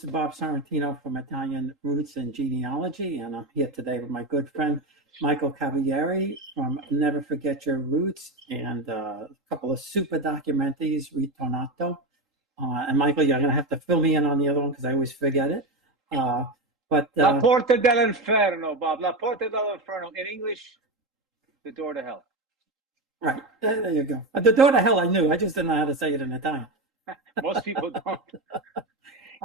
This is Bob Sorrentino from Italian Roots and Genealogy, and I'm here today with my good friend Michael Cavalieri from Never Forget Your Roots and a couple of super documentaries, Ritornato. And Michael, you're going to have to fill me in on the other one because I always forget it. La Porta dell'Inferno, Bob. La Porta dell'Inferno. In English, the door to hell. Right. There you go. The door to hell I knew. I just didn't know how to say it in Italian. Most people don't.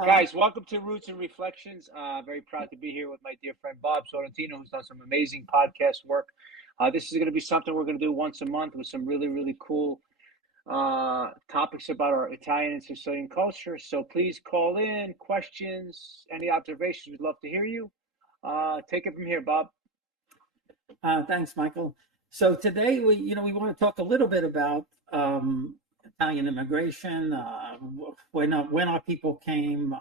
Guys, welcome to Roots and Reflections. Very proud to be here with my dear friend Bob Sorrentino, who's done some amazing podcast work. This is going to be something we're going to do once a month with some really, really cool topics about our Italian and Sicilian culture. So please call in, questions, any observations. We'd love to hear you. Take it from here, Bob. Thanks, Michael. So today we want to talk a little bit about Italian immigration, when our people came,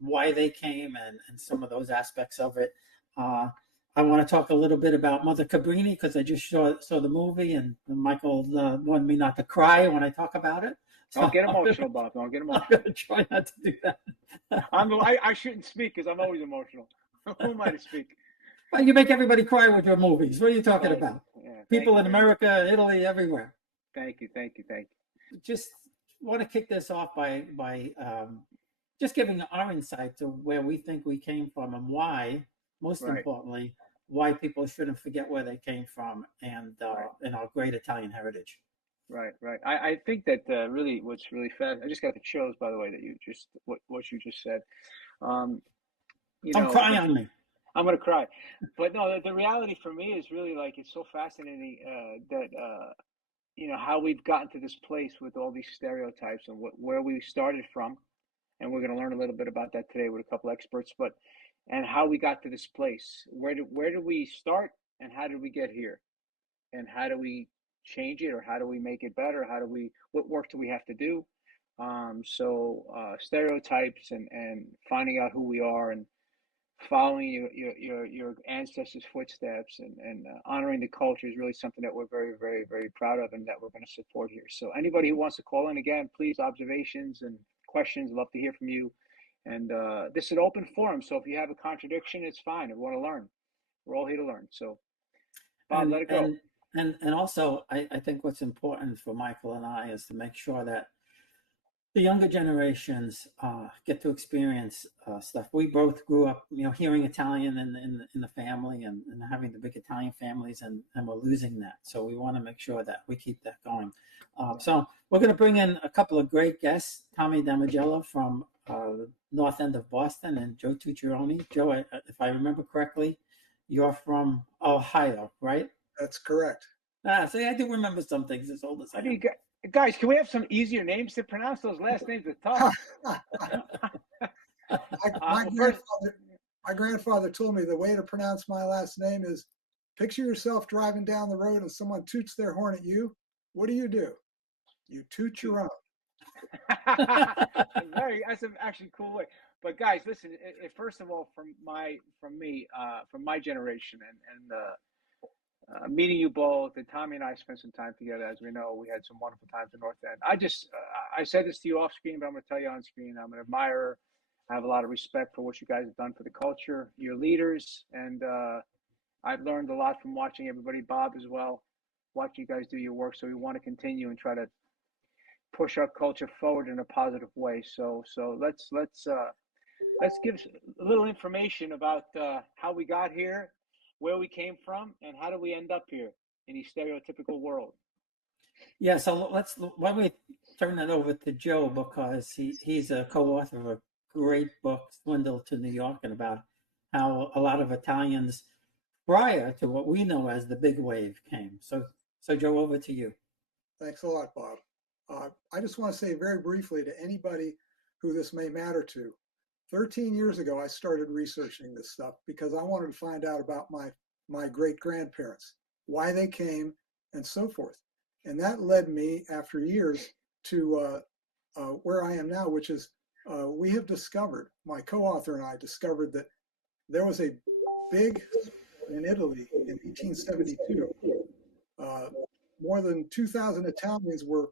why they came, and some of those aspects of it. I want to talk a little bit about Mother Cabrini because I just saw the movie, and Michael wanted me not to cry when I talk about it. So don't get emotional, Bob. Don't get emotional. I'm going to try not to do that. I shouldn't speak because I'm always emotional. Who am I to speak? Well, you make everybody cry with your movies. What are you talking about? Yeah, people in America, Italy, everywhere. Thank you. Just want to kick this off by just giving our insight to where we think we came from and why, most importantly, why people shouldn't forget where they came from and our great Italian heritage. Right. I think that really what's really fast. I just got the chills, by the way, that you just what you just said. Don't cry on me. I'm going to cry. But no, the reality for me is really like it's so fascinating that how we've gotten to this place with all these stereotypes and where we started from, and we're going to learn a little bit about that today with a couple experts. And how we got to this place. Where do we start, and how did we get here, and how do we change it, or how do we make it better? What work do we have to do? Stereotypes and finding out who we are and following your ancestors' footsteps and honoring the culture is really something that we're very, very, very proud of and that we're going to support here. So anybody who wants to call in, again, please, observations and questions, love to hear from you. And this is an open forum, so if you have a contradiction, it's fine. If you want to learn, we're all here to learn. So Bob, let it go. And also, I think what's important for Michael and I is to make sure that the younger generations get to experience stuff. We both grew up, hearing Italian in the family and having the big Italian families, and we're losing that. So we want to make sure that we keep that going. So we're going to bring in a couple of great guests, Tommy Damagello from the north end of Boston, and Joe Tucciaroni. Joe, if I remember correctly, you're from Ohio, right? That's correct. See, I do remember some things as old as I am. Guys, can we have some easier names to pronounce? Those last names are tough. My grandfather told me the way to pronounce my last name is picture yourself driving down the road and someone toots their horn at you. What do? You toot your own. That's an actually cool way. But guys, listen. First of all, from my generation, and meeting you both, and Tommy and I spent some time together. As we know, we had some wonderful times in North End. I said this to you off screen, but I'm going to tell you on screen. I'm an admirer. I have a lot of respect for what you guys have done for the culture, your leaders, and I've learned a lot from watching everybody. Bob as well, watching you guys do your work. So we want to continue and try to push our culture forward in a positive way. So let's give a little information about how we got here, where we came from, and how do we end up here in the stereotypical world. Yeah, so why don't we turn that over to Joe, because he's a co-author of a great book, Swindle to New York, and about how a lot of Italians prior to what we know as the big wave came. So Joe, over to you. Thanks a lot, Bob. I just want to say very briefly to anybody who this may matter to, 13 years ago, I started researching this stuff because I wanted to find out about my great-grandparents, why they came, and so forth. And that led me, after years, to where I am now, which is we have discovered, my co-author and I discovered that there was a big in Italy in 1872. More than 2,000 Italians were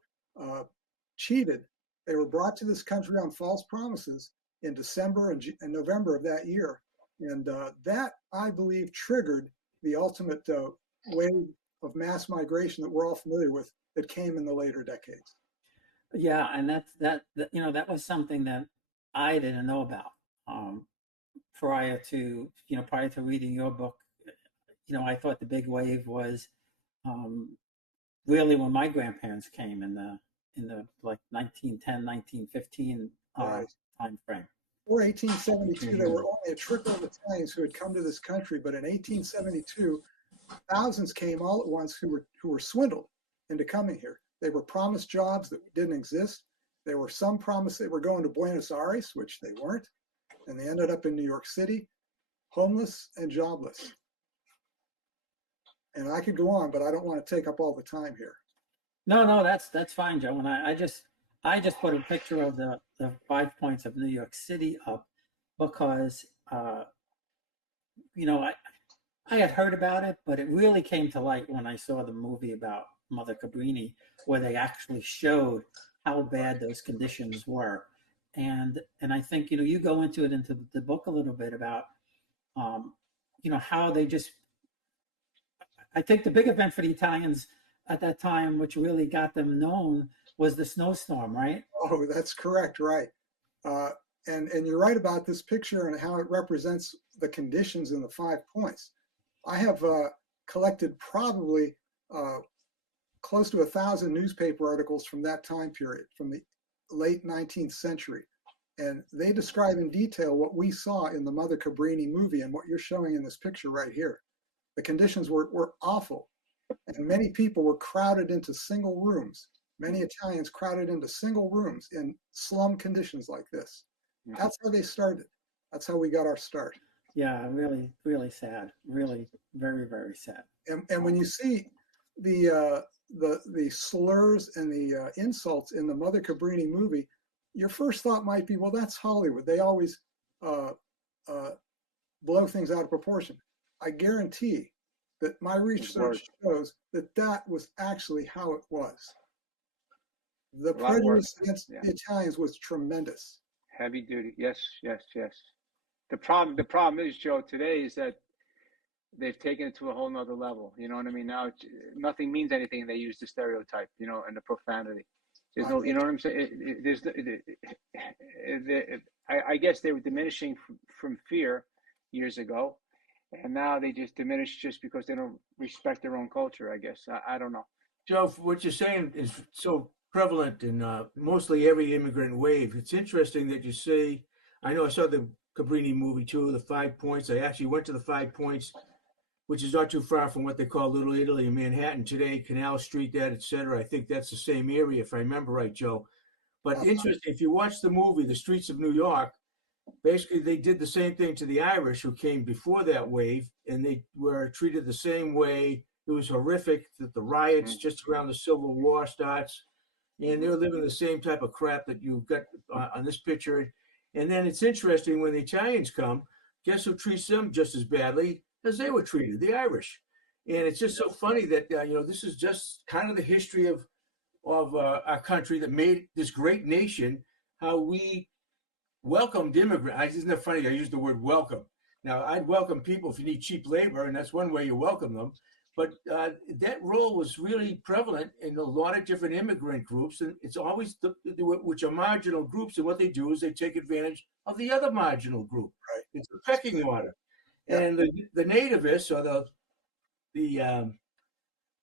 cheated. They were brought to this country on false promises, in December and November of that year. And that, I believe, triggered the ultimate wave of mass migration that we're all familiar with that came in the later decades. Yeah, and that was something that I didn't know about prior to reading your book. I thought the big wave was really when my grandparents came in the like 1910, 1915 Right. time frame. Before 1872, there were only a trickle of Italians who had come to this country, but in 1872, thousands came all at once who were swindled into coming here. They were promised jobs that didn't exist. There were some promised they were going to Buenos Aires, which they weren't, and they ended up in New York City, homeless and jobless. And I could go on, but I don't want to take up all the time here. No, that's fine, Joe. And I just put a picture of the 5 points of New York City up because I had heard about it, but it really came to light when I saw the movie about Mother Cabrini, where they actually showed how bad those conditions were. And I think you go into the book a little bit about how they just. I think the big event for the Italians at that time, which really got them known, was the snowstorm, right? Oh, that's correct, right. And you're right about this picture and how it represents the conditions in the 5 points. I have collected probably close to 1,000 newspaper articles from that time period, from the late 19th century. And they describe in detail what we saw in the Mother Cabrini movie and what you're showing in this picture right here. The conditions were awful, and many people were crowded into single rooms. Many Italians crowded into single rooms in slum conditions like this. That's how they started. That's how we got our start. Yeah, really, really sad. Really, very, very sad. And when you see the slurs and the insults in the Mother Cabrini movie, your first thought might be, well, that's Hollywood. They always blow things out of proportion. I guarantee that my research shows that that was actually how it was. The prejudice against the Italians was tremendous. Heavy duty. Yes. The problem is, Joe, today is that they've taken it to a whole nother level. You know what I mean? Now nothing means anything. They use the stereotype, and the profanity. There's no, you know what I'm saying? I guess they were diminishing from fear years ago, and now they just diminish just because they don't respect their own culture. I guess I don't know. Joe, what you're saying is so prevalent in mostly every immigrant wave. It's interesting that you say. I know I saw the Cabrini movie too, the 5 points. I actually went to the 5 points, which is not too far from what they call Little Italy in Manhattan today, Canal Street, that, etc. I think that's the same area, if I remember right, Joe. But interesting, if you watch the movie, The Streets of New York, basically they did the same thing to the Irish who came before that wave, and they were treated the same way. It was horrific that the riots just around the Civil War starts, and they were living the same type of crap that you've got on this picture. And then it's interesting when the Italians come, guess who treats them just as badly as they were treated, the Irish. And it's just so funny that, this is just kind of the history of our country that made this great nation, how we welcomed immigrants. Isn't that funny? I use the word welcome. Now, I'd welcome people if you need cheap labor, and that's one way you welcome them. But that role was really prevalent in a lot of different immigrant groups, and it's always which are marginal groups, and what they do is they take advantage of the other marginal group. Right. It's a pecking order. And the nativists or the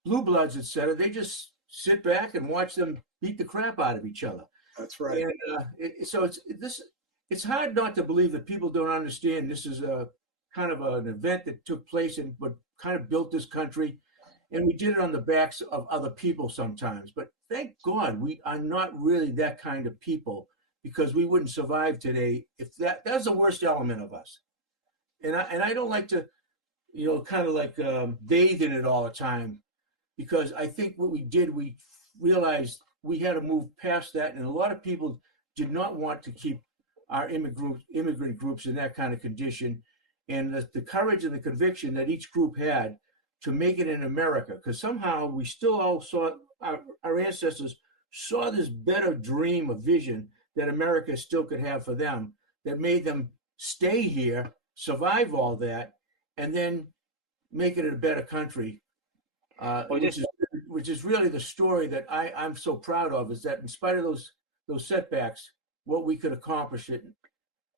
blue bloods, etc., they just sit back and watch them beat the crap out of each other. That's right. And so it's hard not to believe that people don't understand this is a kind of an event that took place and but kind of built this country, and we did it on the backs of other people sometimes. But thank God we are not really that kind of people, because we wouldn't survive today if that's the worst element of us. And I don't like to, kind of like bathe in it all the time, because I think what we did, we realized we had to move past that, and a lot of people did not want to keep our immigrant groups in that kind of condition. And the courage and the conviction that each group had to make it in America, because somehow we still all saw, our ancestors saw this better dream of vision that America still could have for them. that made them stay here, survive all that, and then make it a better country. Which is really the story that I'm so proud of, is that in spite of those setbacks, what we could accomplish it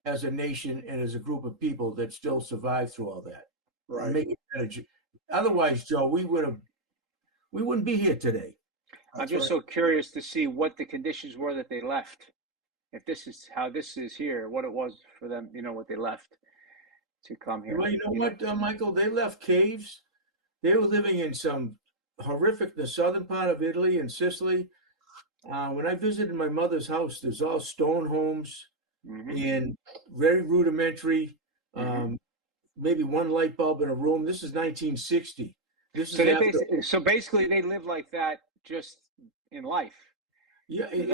as a nation and as a group of people that still survived through all that. Right. Make it better. Otherwise, Joe, we wouldn't be here today. I'm just so curious to see what the conditions were that they left. If this is how this is here, what it was for them, what they left to come here. Well, you know what, Michael? They left caves. They were living in some horrific, the southern part of Italy and Sicily. When I visited my mother's house, there's all stone homes and very rudimentary, maybe one light bulb in a room. This is 1960. So basically they live like that just in life. Yeah, and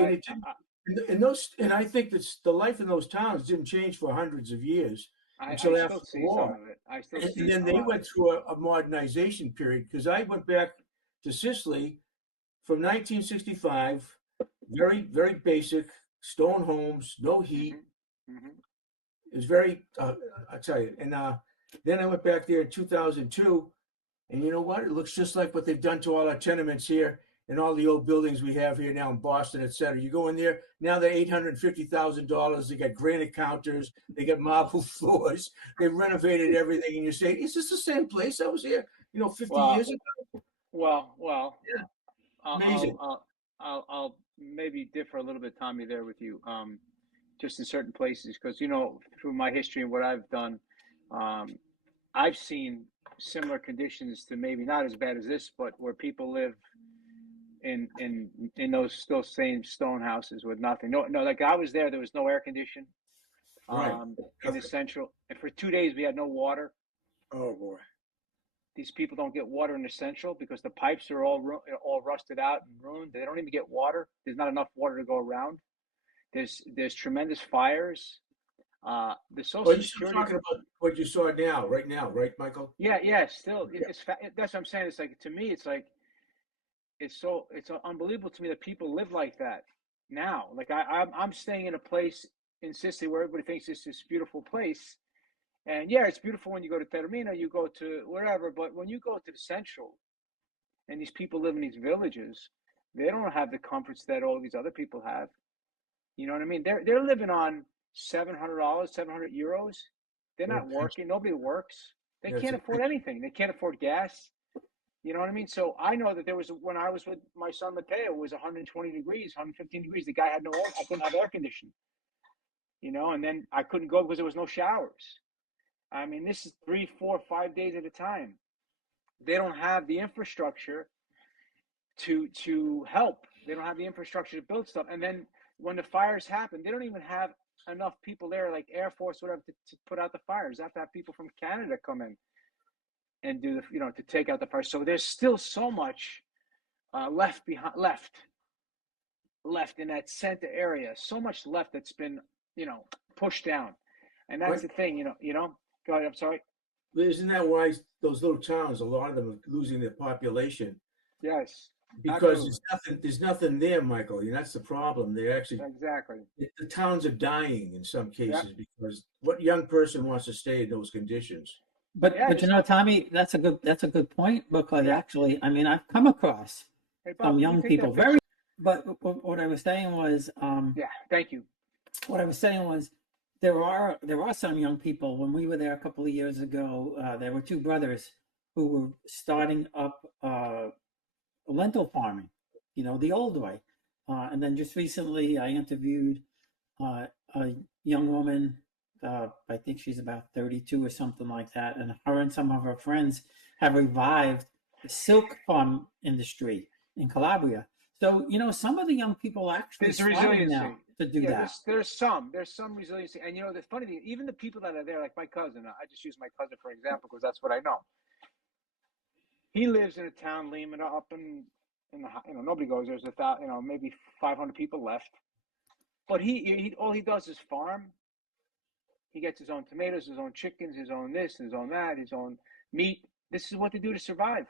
I think that the life in those towns didn't change for hundreds of years until after the war. And then they went through a modernization period, because I went back to Sicily from 1965, very, very basic stone homes, no heat. It was very, I'll tell you. And then I went back there in 2002, and you know what? It looks just like what they've done to all our tenements here and all the old buildings we have here now in Boston, et cetera. You go in there, now they're $850,000. They got granite counters. They got marble floors. They renovated everything. And you say, is this the same place I was here, 50 years ago? Well, yeah. Amazing. I'll maybe differ a little bit, Tommy, there with you, just in certain places, because, through my history and what I've done, I've seen similar conditions to maybe not as bad as this, but where people live in those still same stone houses with nothing. No, like I was there was no air condition. In the central, and for 2 days we had no water. Oh boy. These people don't get water in the central because the pipes are all rusted out and ruined. They don't even get water. There's not enough water to go around. There's tremendous fires. The social You're security. talking about what you saw right now, right, Michael? Yeah. Still, that's what I'm saying. It's like, to me, it's like, it's unbelievable to me that people live like that now. Like I'm staying in a place in Sicily where everybody thinks it's this beautiful place. And yeah, it's beautiful when you go to Termina, you go to wherever, but when you go to the central and these people live in these villages, they don't have the comforts that all these other people have. You know what I mean? They're living on $700, 700 euros. They're not working. Nobody works. They can't afford anything. They can't afford gas. You know what I mean? So I know that when I was with my son Matteo, it was 120 degrees, 115 degrees. The guy had I couldn't have air conditioning. And then I couldn't go because there was no showers. I mean, this is 3, 4, 5 days at a time. They don't have the infrastructure to help. They don't have the infrastructure to build stuff. And then when the fires happen, they don't even have enough people there, like Air Force, whatever, to put out the fires. They have to have people from Canada come in and do to take out the fires. So there's still so much left in that center area. So much left that's been pushed down, and that's the thing. Go ahead. I'm sorry. Isn't that why those little towns, a lot of them are losing their population? Yes. Because there's nothing there, Michael. That's the problem. They actually the towns are dying in some cases because what young person wants to stay in those conditions? But Tommy, that's a good point, because actually, I mean, I've come across some young people but what I was saying was thank you. What I was saying was there are some young people. When we were there a couple of years ago, there were two brothers who were starting up lentil farming, the old way. And then just recently I interviewed a young woman, I think she's about 32 or something like that. And her and some of her friends have revived the silk farm industry in Calabria. So, some of the young people actually starting now to do that. There's some resiliency. And, the funny thing, even the people that are there, like my cousin, I just use my cousin for example, because that's what I know. He lives in a town, Lehman, up in the, nobody goes. There's maybe 500 people left. But he all he does is farm. He gets his own tomatoes, his own chickens, his own this, his own that, his own meat. This is what they do to survive.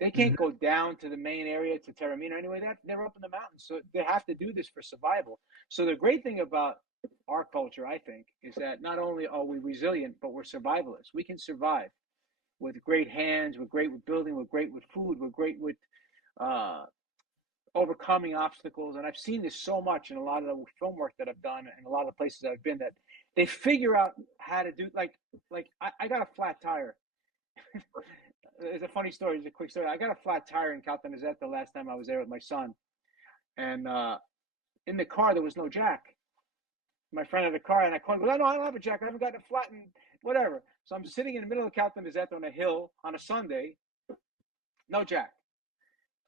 They can't go down to the main area to Terramina anyway. They're up in the mountains, so they have to do this for survival. So the great thing about our culture, I think, is that not only are we resilient, but we're survivalists. We can survive with great hands. We're great with building. We're great with food. We're great with uh, overcoming obstacles. And I've seen this so much in a lot of the film work that I've done and a lot of the places that I've been, that they figure out how to do, like I got a flat tire. It's a funny story. It's a quick story. I got a flat tire in Caltanissetta the last time I was there with my son. And in the car, there was no jack. My friend had a car, and I called him, no, I don't have a jack. I haven't gotten it flattened, whatever. So I'm sitting in the middle of Caltanissetta on a hill on a Sunday, no jack.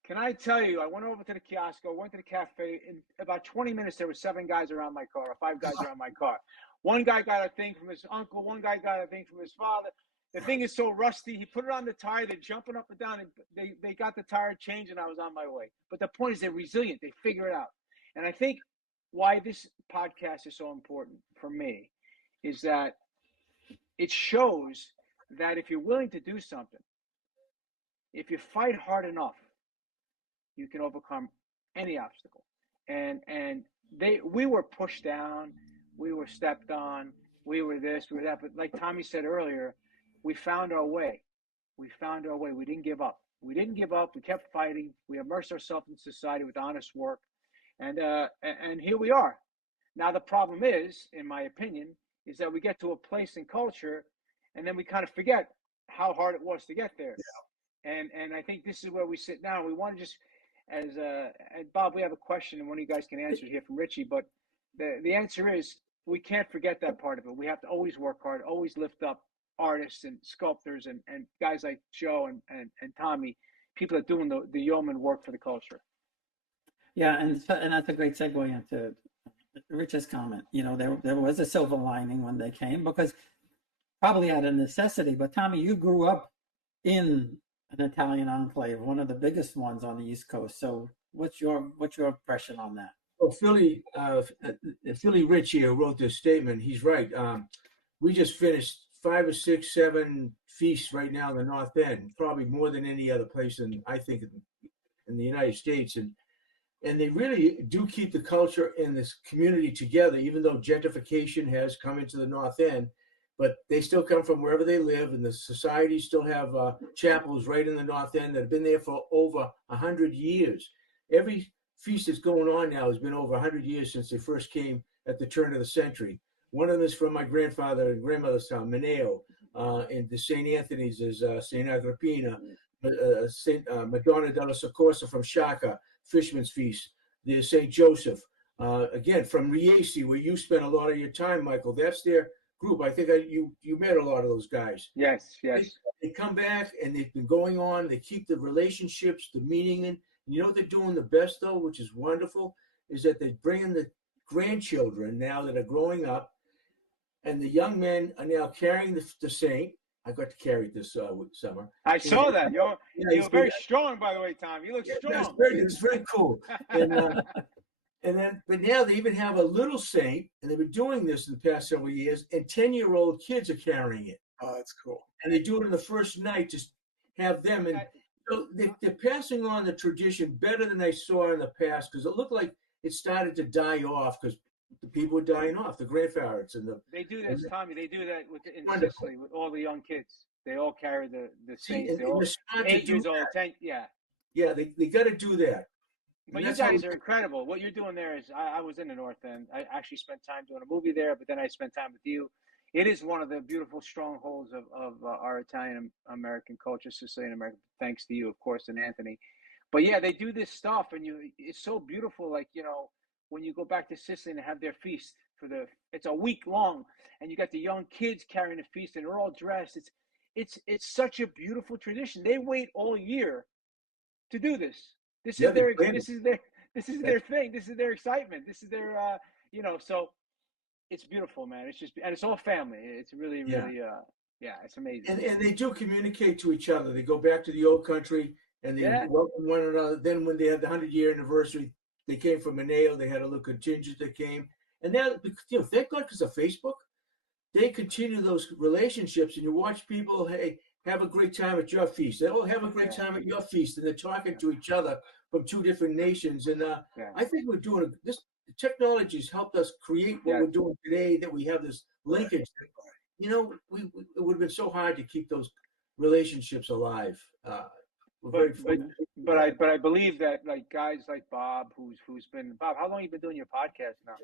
Can I tell you, I went over to the kiosk, went to the cafe. In about 20 minutes, there were 7 guys around my car, or 5 guys around my car. One guy got a thing from his uncle. One guy got a thing from his father. The thing is so rusty. He put it on the tire. They're jumping up and down. And they got the tire changed, and I was on my way. But the point is, they're resilient. They figure it out. And I think why this podcast is so important for me is that it shows that if you're willing to do something, if you fight hard enough, you can overcome any obstacle. And we were pushed down, we were stepped on, we were this, we were that. But like Tommy said earlier, we found our way. We found our way. We didn't give up. We didn't give up. We kept fighting. We immersed ourselves in society with honest work. And here we are. Now, the problem is, in my opinion, is that we get to a place in culture and then we kind of forget how hard it was to get there. Yeah. And I think this is where we sit now. We want to just, and Bob, we have a question, and one of you guys can answer here from Richie, but the answer is we can't forget that part of it. We have to always work hard, always lift up artists and sculptors and guys like Joe and Tommy, people that are doing the yeoman work for the culture. Yeah, and that's a great segue into Rich's comment. You know, there was a silver lining when they came, because probably out of necessity. But Tommy, you grew up in an Italian enclave, one of the biggest ones on the East Coast. So what's your impression on that? Well, Philly Rich here wrote this statement. He's right. We just finished 5 or 6, 7 feasts right now in the North End, probably more than any other place I think in the United States. And they really do keep the culture and this community together, even though gentrification has come into the North End. But they still come from wherever they live, and the societies still have chapels right in the North End that have been there for over 100 years. Every feast that's going on now has been over 100 years since they first came at the turn of the century. One of them is from my grandfather and grandmother's town, Mineo, and the St. Anthony's is St. Agrippina, Madonna della Soccorsa from Shaka, Fishman's Feast. There's St. Joseph, again, from Riesi, where you spent a lot of your time, Michael. That's their group. I think you met a lot of those guys. Yes. They come back, and they've been going on. They keep the relationships, the meaning in. You know what they're doing the best, though, which is wonderful, is that they're bringing the grandchildren now that are growing up, and the young men are now carrying the saint. I got to carry it this summer. I saw that. You're very strong, by the way, Tom. You look strong. It's very cool. But now they even have a little saint, and they've been doing this in the past several years, and 10-year-old kids are carrying it. Oh, that's cool. And they do it on the first night, just have them. And so they're passing on the tradition better than I saw in the past, because it looked like it started to die off because the people were dying off, the grandparents and the. They do this, Tommy. They do that in Sicily with all the young kids. They all carry the saints. They're all 8 years old, 10. Yeah. Yeah, they got to do that. But you guys are incredible. What you're doing there is, I was in the North End. I actually spent time doing a movie there, but then I spent time with you. It is one of the beautiful strongholds of our Italian American culture, Sicilian American. Thanks to you, of course, and Anthony. But yeah, they do this stuff, and it's so beautiful. Like, you know, when you go back to Sicily and have their feast it's a week long, and you got the young kids carrying the feast, and they're all dressed. It's such a beautiful tradition. They wait all year to do this. This is their thing. This is their excitement. This is their so it's beautiful, man. It's just, and it's all family. It's really it's amazing. And they do communicate to each other. They go back to the old country and they welcome one another. Then when they had the 100-year anniversary, they came from Mineo. They had a little contingent that came. And now, thank God, because of Facebook, they continue those relationships, and you watch people, hey, have a great time at your feast. They all have a great time at your feast, and they're talking to each other from 2 different nations. And I think we're doing this technology has helped us create what Yeah. we're doing today, that we have this linkage. You know, it would have been so hard to keep those relationships alive. We're very fortunate. But I believe that like guys like Bob, who's been Bob, how long you been doing your podcast now?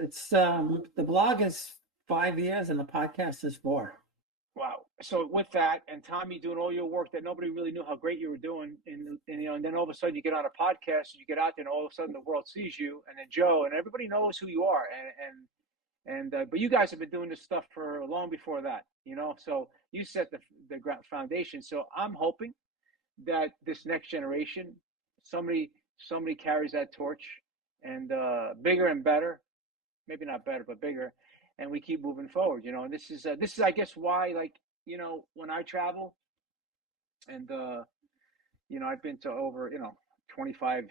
It's the blog is 5 years and the podcast is 4. Wow. So with that, and Tommy doing all your work that nobody really knew how great you were doing, and you know, and then all of a sudden you get on a podcast, and you get out there, and all of a sudden the world sees you, and then Joe, and everybody knows who you are, but you guys have been doing this stuff for long before that, you know. So you set the ground foundation. So I'm hoping that this next generation, somebody carries that torch, and bigger and better, maybe not better, but bigger. And we keep moving forward, you know. And this is I guess why, like, you know, when I travel, and you know, I've been to over 25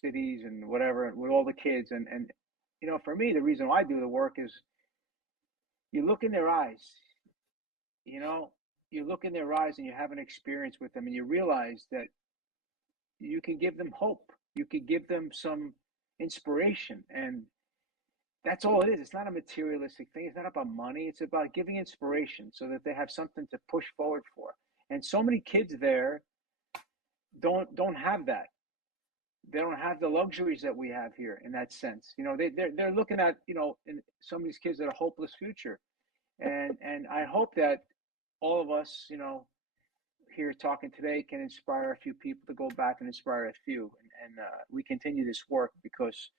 cities and whatever with all the kids, and you know, for me, the reason why I do the work is you look in their eyes, you know, you look in their eyes and you have an experience with them, and you realize that you can give them hope, you can give them some inspiration, and that's all it is. It's not a materialistic thing. It's not about money. It's about giving inspiration so that they have something to push forward for. And so many kids there don't have that. They don't have the luxuries that we have here in that sense. You know, they're looking at, you know, in some of these kids at a hopeless future. And I hope that all of us, you know, here talking today can inspire a few people to go back and inspire a few. And we continue this work, because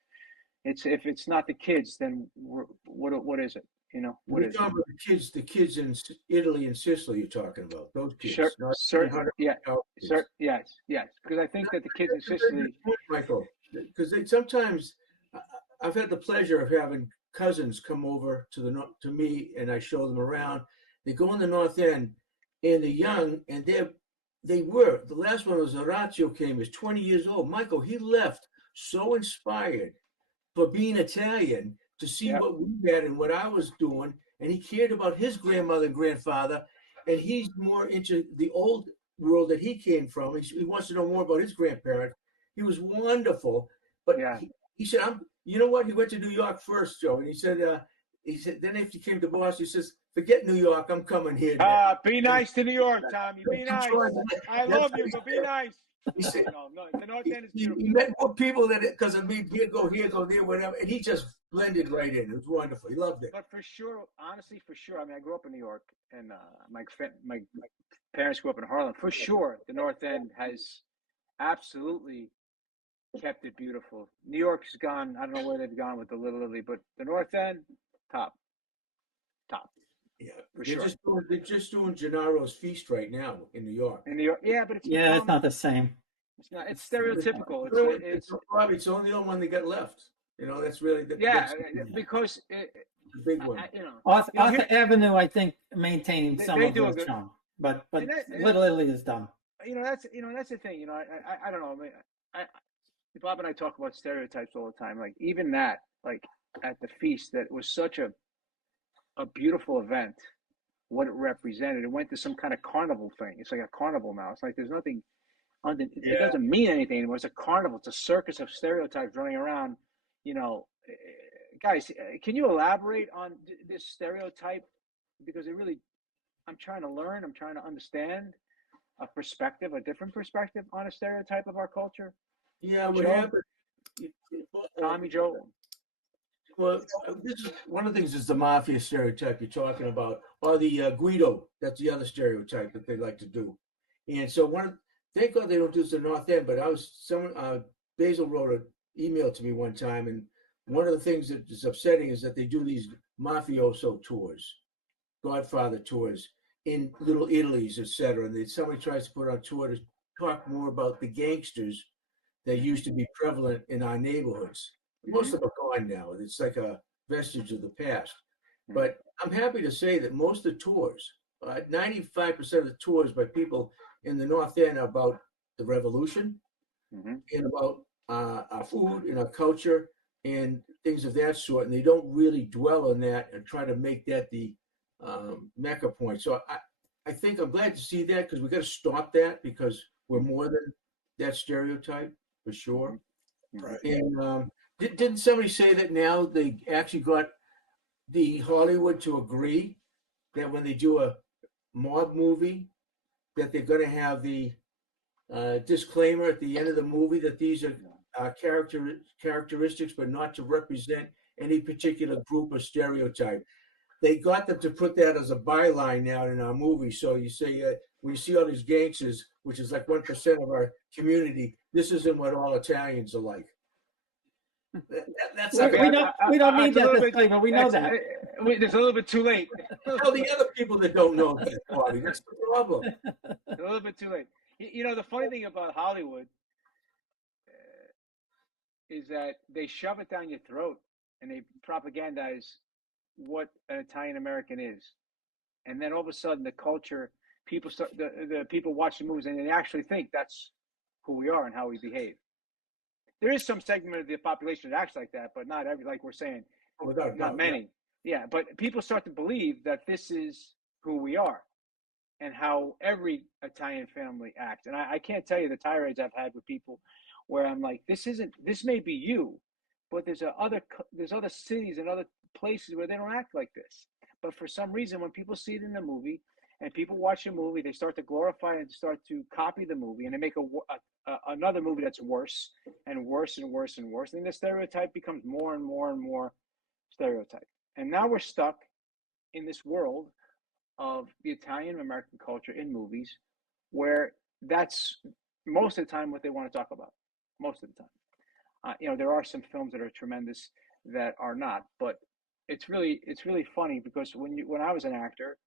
if it's not the kids, then what is it? You know, what is it? About the kids in Italy and Sicily you're talking about, those kids. Sure, yes. Because I think that the kids in Sicily, Michael, because they sometimes, I've had the pleasure of having cousins come over to me, and I show them around. They go in the North End, and they're young, and the last one was Orazio came, he's 20 years old. Michael, he left so inspired for being Italian, to see what we had and what I was doing, and he cared about his grandmother and grandfather, and he's more into the old world that he came from. He wants to know more about his grandparents. He was wonderful, but he said, you know what? He went to New York first, Joe, and he said, then after he came to Boston, he says, forget New York, I'm coming here. Be nice to New York, Tommy. Be nice. I love you, but be nice. He said, no, the North End is beautiful. He met more people that because of me, here, go there, whatever, and he just blended right in. It was wonderful. He loved it. But for sure, honestly, for sure. I mean, I grew up in New York, and my parents grew up in Harlem. For sure, the North End has absolutely kept it beautiful. New York's gone. I don't know where they've gone with the Little Italy, but the North End, top. Yeah, for sure. They're just doing Gennaro's feast right now in New York. Yeah, but it's not the same. It's not. It's stereotypical. It's probably the only one they got left. You know, that's really because the big one. Arthur Avenue, I think, maintaining some of the charm, but Little Italy is done. That's the thing. You know, I don't know. I mean, Bob and I talk about stereotypes all the time. Like even that, like at the feast, that was such a beautiful event. What it represented, it went to some kind of carnival thing. It's like a carnival now. It's like there's nothing. It doesn't mean anything anymore. It's a carnival. It's a circus of stereotypes running around. You know, guys, can you elaborate on this stereotype? Because I'm trying to learn. I'm trying to understand a different perspective on a stereotype of our culture. Yeah, what happened? Tommy, Joe. Well, this is one of the things is the mafia stereotype you're talking about, or the Guido. That's the other stereotype that they like to do. And so thank God they don't do this in the North End. But Basil wrote an email to me one time, and one of the things that is upsetting is that they do these mafioso tours, Godfather tours in Little Italies, etc. And then somebody tries to put on tour to talk more about the gangsters that used to be prevalent in our neighborhoods. Most of them are gone now. It's like a vestige of the past. But I'm happy to say that most of the tours, 95% of the tours by people in the North End are about the revolution and about our food and our culture and things of that sort. And they don't really dwell on that and try to make that the Mecca point. So I think I'm glad to see that, because we got to stop that, because we're more than that stereotype for sure. Right. And Didn't somebody say that now they actually got the Hollywood to agree that when they do a mob movie, that they're going to have the disclaimer at the end of the movie that these are characteristics, but not to represent any particular group or stereotype. They got them to put that as a byline now in our movie. So you say, we see all these gangsters, which is like 1% of our community. This isn't what all Italians are like. That's we don't need that disclaimer. We know that. It's a little bit too late. Tell the other people that don't know that, Bobby. That's the problem. A little bit too late. You know, the funny thing about Hollywood is that they shove it down your throat and they propagandize what an Italian American is, and then all of a sudden the culture, people start, the people watch the movies and they actually think that's who we are and how we behave. There is some segment of the population that acts like that, but not every, like we're saying, not many. Yeah, but people start to believe that this is who we are and how every Italian family acts. And I can't tell you the tirades I've had with people where I'm like, this may be you, but there's other cities and other places where they don't act like this. But for some reason, when people see it in the movie and people watch a movie, they start to glorify and start to copy the movie, and they make another movie that's worse and worse and worse and worse. And the stereotype becomes more and more and more stereotype. And now we're stuck in this world of the Italian American culture in movies, where that's most of the time what they want to talk about. Most of the time, you know, there are some films that are tremendous that are not, but it's really funny because when I was an actor,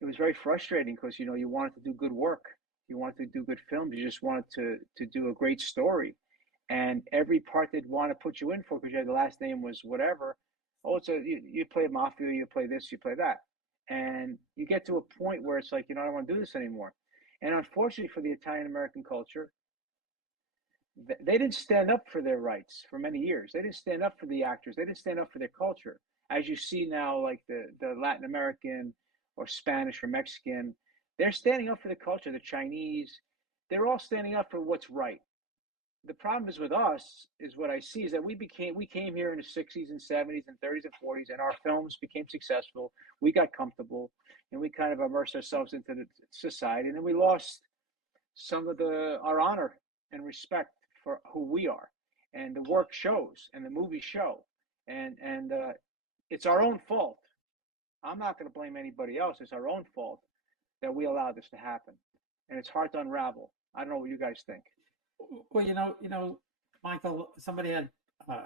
it was very frustrating because, you know, you wanted to do good work, you wanted to do good films, you just wanted to do a great story, and every part they'd want to put you in for because you had the last name was whatever. Oh, so you play mafia, you play this, you play that, and you get to a point where it's like, you know, I don't want to do this anymore. And unfortunately for the Italian American culture, they didn't stand up for their rights for many years. They didn't stand up for the actors. They didn't stand up for their culture. As you see now, like the Latin American or Spanish or Mexican, they're standing up for the culture. The Chinese, they're all standing up for what's right. The problem is with us, is what I see is that we came here in the 60s and 70s and 30s and 40s, and our films became successful. We got comfortable, and we kind of immersed ourselves into the society, and then we lost some of our honor and respect for who we are. And the work shows, and the movies show, and it's our own fault. I'm not going to blame anybody else. It's our own fault that we allowed this to happen, and it's hard to unravel. I don't know what you guys think. Well, you know, Michael, somebody had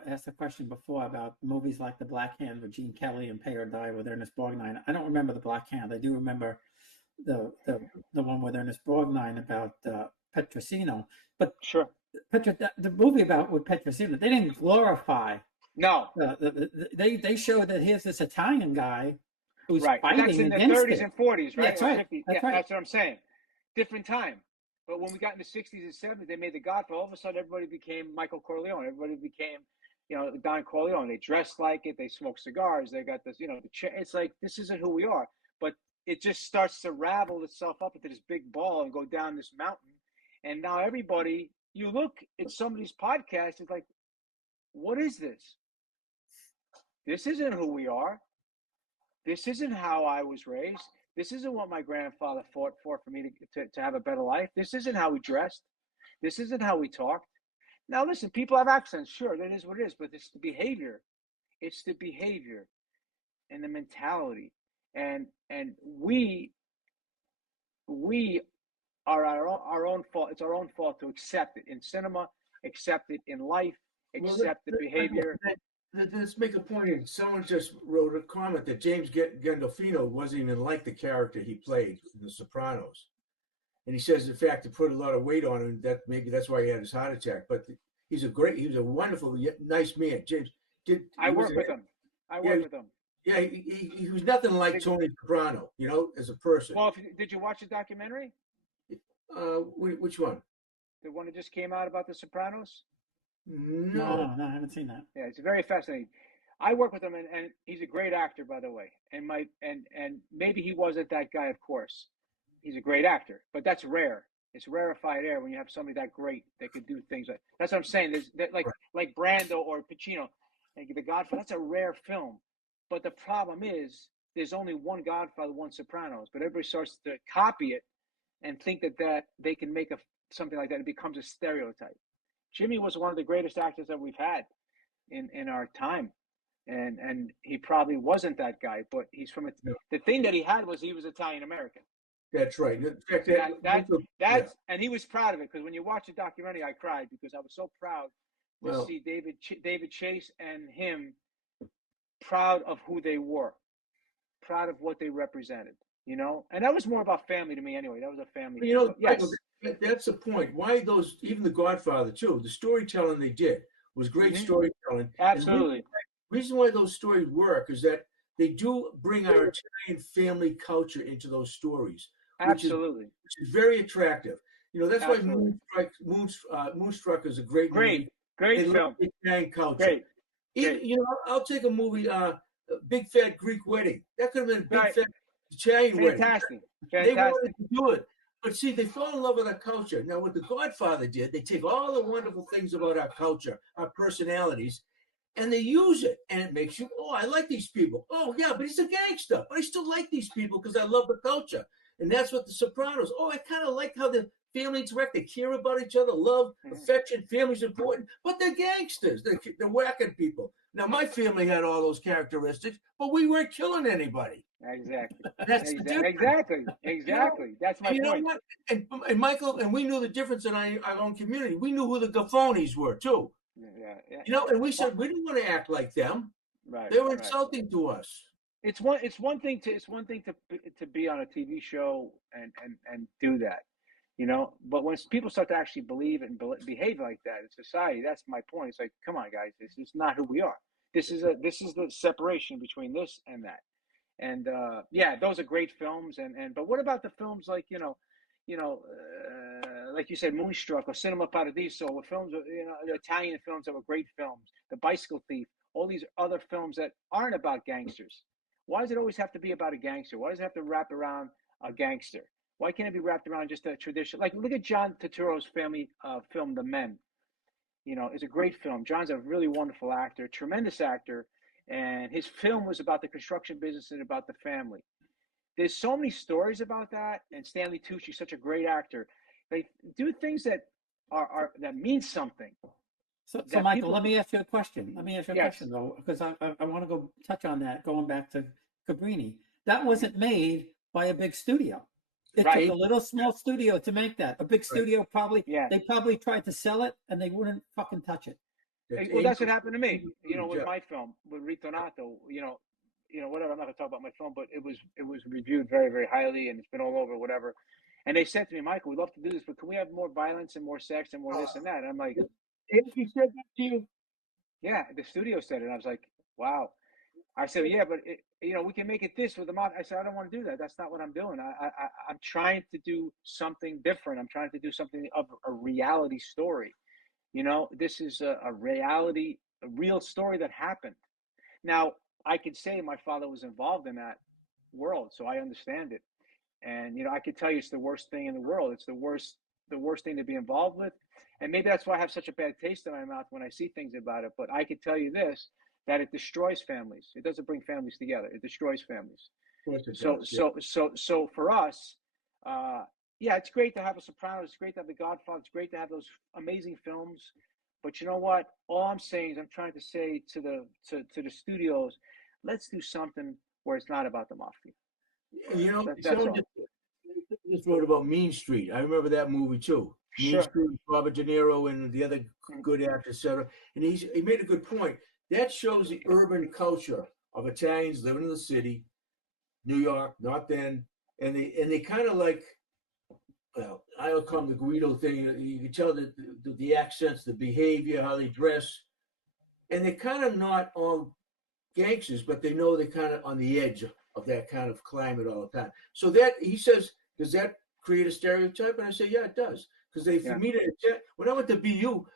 asked a question before about movies like The Black Hand with Gene Kelly and Pay or Die with Ernest Borgnine. I don't remember The Black Hand. I do remember the one with Ernest Borgnine about Petrosino. But sure, the movie with Petrosino, they didn't glorify. No, they showed that here's this Italian guy who's right. fighting That's in the against 30s and 40s, right? Yeah, that's right. 50s. That's yeah, right. That's what I'm saying. Different time. But when we got in the 60s and 70s, they made The Godfather. All of a sudden, everybody became Michael Corleone. Everybody became, you know, Don Corleone. They dressed like it. They smoked cigars. They got this, you know, it's like, this isn't who we are. But it just starts to ravel itself up into this big ball and go down this mountain. And now everybody, you look at some of these podcasts, it's like, what is this? This isn't who we are. This isn't how I was raised. This isn't what my grandfather fought for me to have a better life. This isn't how we dressed. This isn't how we talked. Now, listen, people have accents. Sure, that is what it is. But it's the behavior. It's the behavior and the mentality. And we are our own fault. It's our own fault to accept it in cinema, accept it in life, accept the behavior. Let's make a point here. Someone just wrote a comment that James Gandolfino wasn't even like the character he played in The Sopranos. And he says, in fact, to put a lot of weight on him, that maybe that's why he had his heart attack. But he was a wonderful, nice man. James, I work with him. Yeah, he was nothing like Tony Soprano, you know, as a person. Well, did you watch the documentary? Which one? The one that just came out about The Sopranos? No, I haven't seen that. Yeah, it's very fascinating. I work with him, and he's a great actor, by the way. And maybe he wasn't that guy, of course. He's a great actor, but that's rare. It's rarefied air when you have somebody that great that could do things like that's what I'm saying. There's that, like Brando or Pacino, like The Godfather. That's a rare film, but the problem is there's only one Godfather, one Sopranos, but everybody starts to copy it and think that they can make something like that. It becomes a stereotype. Jimmy was one of the greatest actors that we've had in our time, and he probably wasn't that guy, but he's from the thing that he had was he was Italian American. That's right. In fact, and he was proud of it, because when you watch the documentary, I cried because I was so proud to see David Chase and him proud of who they were, proud of what they represented. And that was more about family to me anyway. That was a family. Yes, that's the point. Why those, even The Godfather too, the storytelling they did was great storytelling. Absolutely. Reason why those stories work is that they do bring our Italian family culture into those stories. Absolutely. Which is very attractive. That's why Moonstruck is a great movie. Great film. Italian culture. Great. Even, I'll take a movie, Big Fat Greek Wedding. That could have been a big fat Italian wedding. Fantastic. They wanted to do it. But see, they fell in love with our culture. Now, what The Godfather did, they take all the wonderful things about our culture, our personalities, and they use it. And it makes you, I like these people. Oh, yeah, but he's a gangster. But I still like these people because I love the culture. And that's what The Sopranos. I kind of like how the family interact. They care about each other, love, affection. Family's important. But they're gangsters. They're whacking people. Now, my family had all those characteristics, but we weren't killing anybody. Exactly. That's Exactly. That's my point. You know what? And Michael, and we knew the difference in our own community. We knew who the Gaffonis were too. Yeah. And we said we didn't want to act like them. Right. They were insulting to us. It's one thing to be on a TV show and do that, But when people start to actually believe and behave like that in society, that's my point. It's like, come on, guys, this is not who we are. This is the separation between this and that. And those are great films. But what about the films like like you said, Moonstruck or Cinema Paradiso, or films, the Italian films that were great films, The Bicycle Thief, all these other films that aren't about gangsters. Why does it always have to be about a gangster? Why does it have to wrap around a gangster? Why can't it be wrapped around just a tradition? Like, look at John Turturro's family film, The Men. It's a great film. John's a really wonderful actor, tremendous actor, and his film was about the construction business and about the family. There's so many stories about that, and Stanley Tucci's such a great actor. They do things that that mean something. So Michael, let me ask you a question. Question though, because I want to go touch on that. Going back to Cabrini, that wasn't made by a big studio. It took a little small studio to make that. A big studio they probably tried to sell it and they wouldn't fucking touch it. Well, that's what happened to me. With my film, with Ritornato. Whatever. I'm not gonna talk about my film, but it was reviewed very, very highly, and it's been all over, whatever. And they said to me, Michael, we'd love to do this, but can we have more violence and more sex and more this and that? And I'm like, he said that to you? Yeah, the studio said it. And I was like, wow. I said, yeah, but we can make it this with the mafia. I said, I don't want to do that. That's not what I'm doing. I'm trying to do something different. I'm trying to do something of a reality story. This is a reality, a real story that happened. Now, I could say my father was involved in that world, so I understand it. And I could tell you it's the worst thing in the world. It's the worst thing to be involved with. And maybe that's why I have such a bad taste in my mouth when I see things about it. But I could tell you this, that it destroys families. It doesn't bring families together. It destroys families. So for us, it's great to have a Sopranos. It's great to have The Godfather. It's great to have those amazing films. But you know what? All I'm saying is I'm trying to say to the studios, let's do something where it's not about the mafia. Someone just wrote about Mean Street. I remember that movie too. Mean Street, Robert De Niro and the other good actors, etc. And he made a good point. That shows the urban culture of Italians living in the city, New York, North End, and they kind of like, well, I'll call them the Guido thing. You can tell the accents, the behavior, how they dress, and they're kind of not all gangsters, but they know they're kind of on the edge of that kind of climate all the time. So that, he says, does that create a stereotype? And I say, yeah, it does. Because for me, when I went to BU,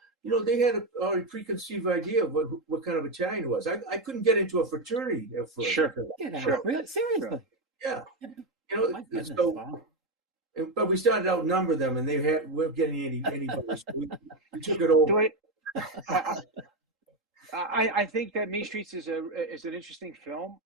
they had a already preconceived idea of what kind of Italian it was. I couldn't get into a fraternity at first. Sure. Really? Seriously? Yeah. My goodness, So wow. But we started to outnumber them, and weren't getting anybody. So we took it Do over. I think that Mean Streets is an interesting film,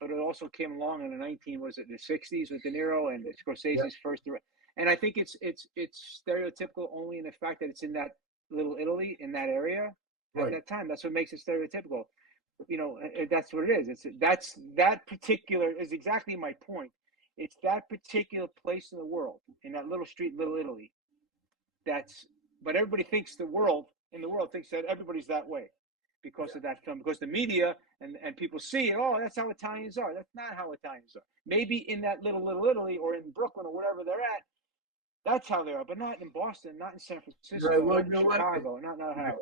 but it also came along in the 60s with De Niro and Scorsese's first direct. And I think it's stereotypical only in the fact that it's in that little Italy, in that area at that time. That's what makes it stereotypical. That's what it is. That particular is exactly my point. It's that particular place in the world, in that little street, Little Italy. But everybody thinks the world thinks that everybody's that way because of that film, because the media and people see it. Oh, that's how Italians are. That's not how Italians are. Maybe in that little Italy or in Brooklyn or wherever they're at, that's how they are, but not in Boston, not in San Francisco, not in Chicago, not how.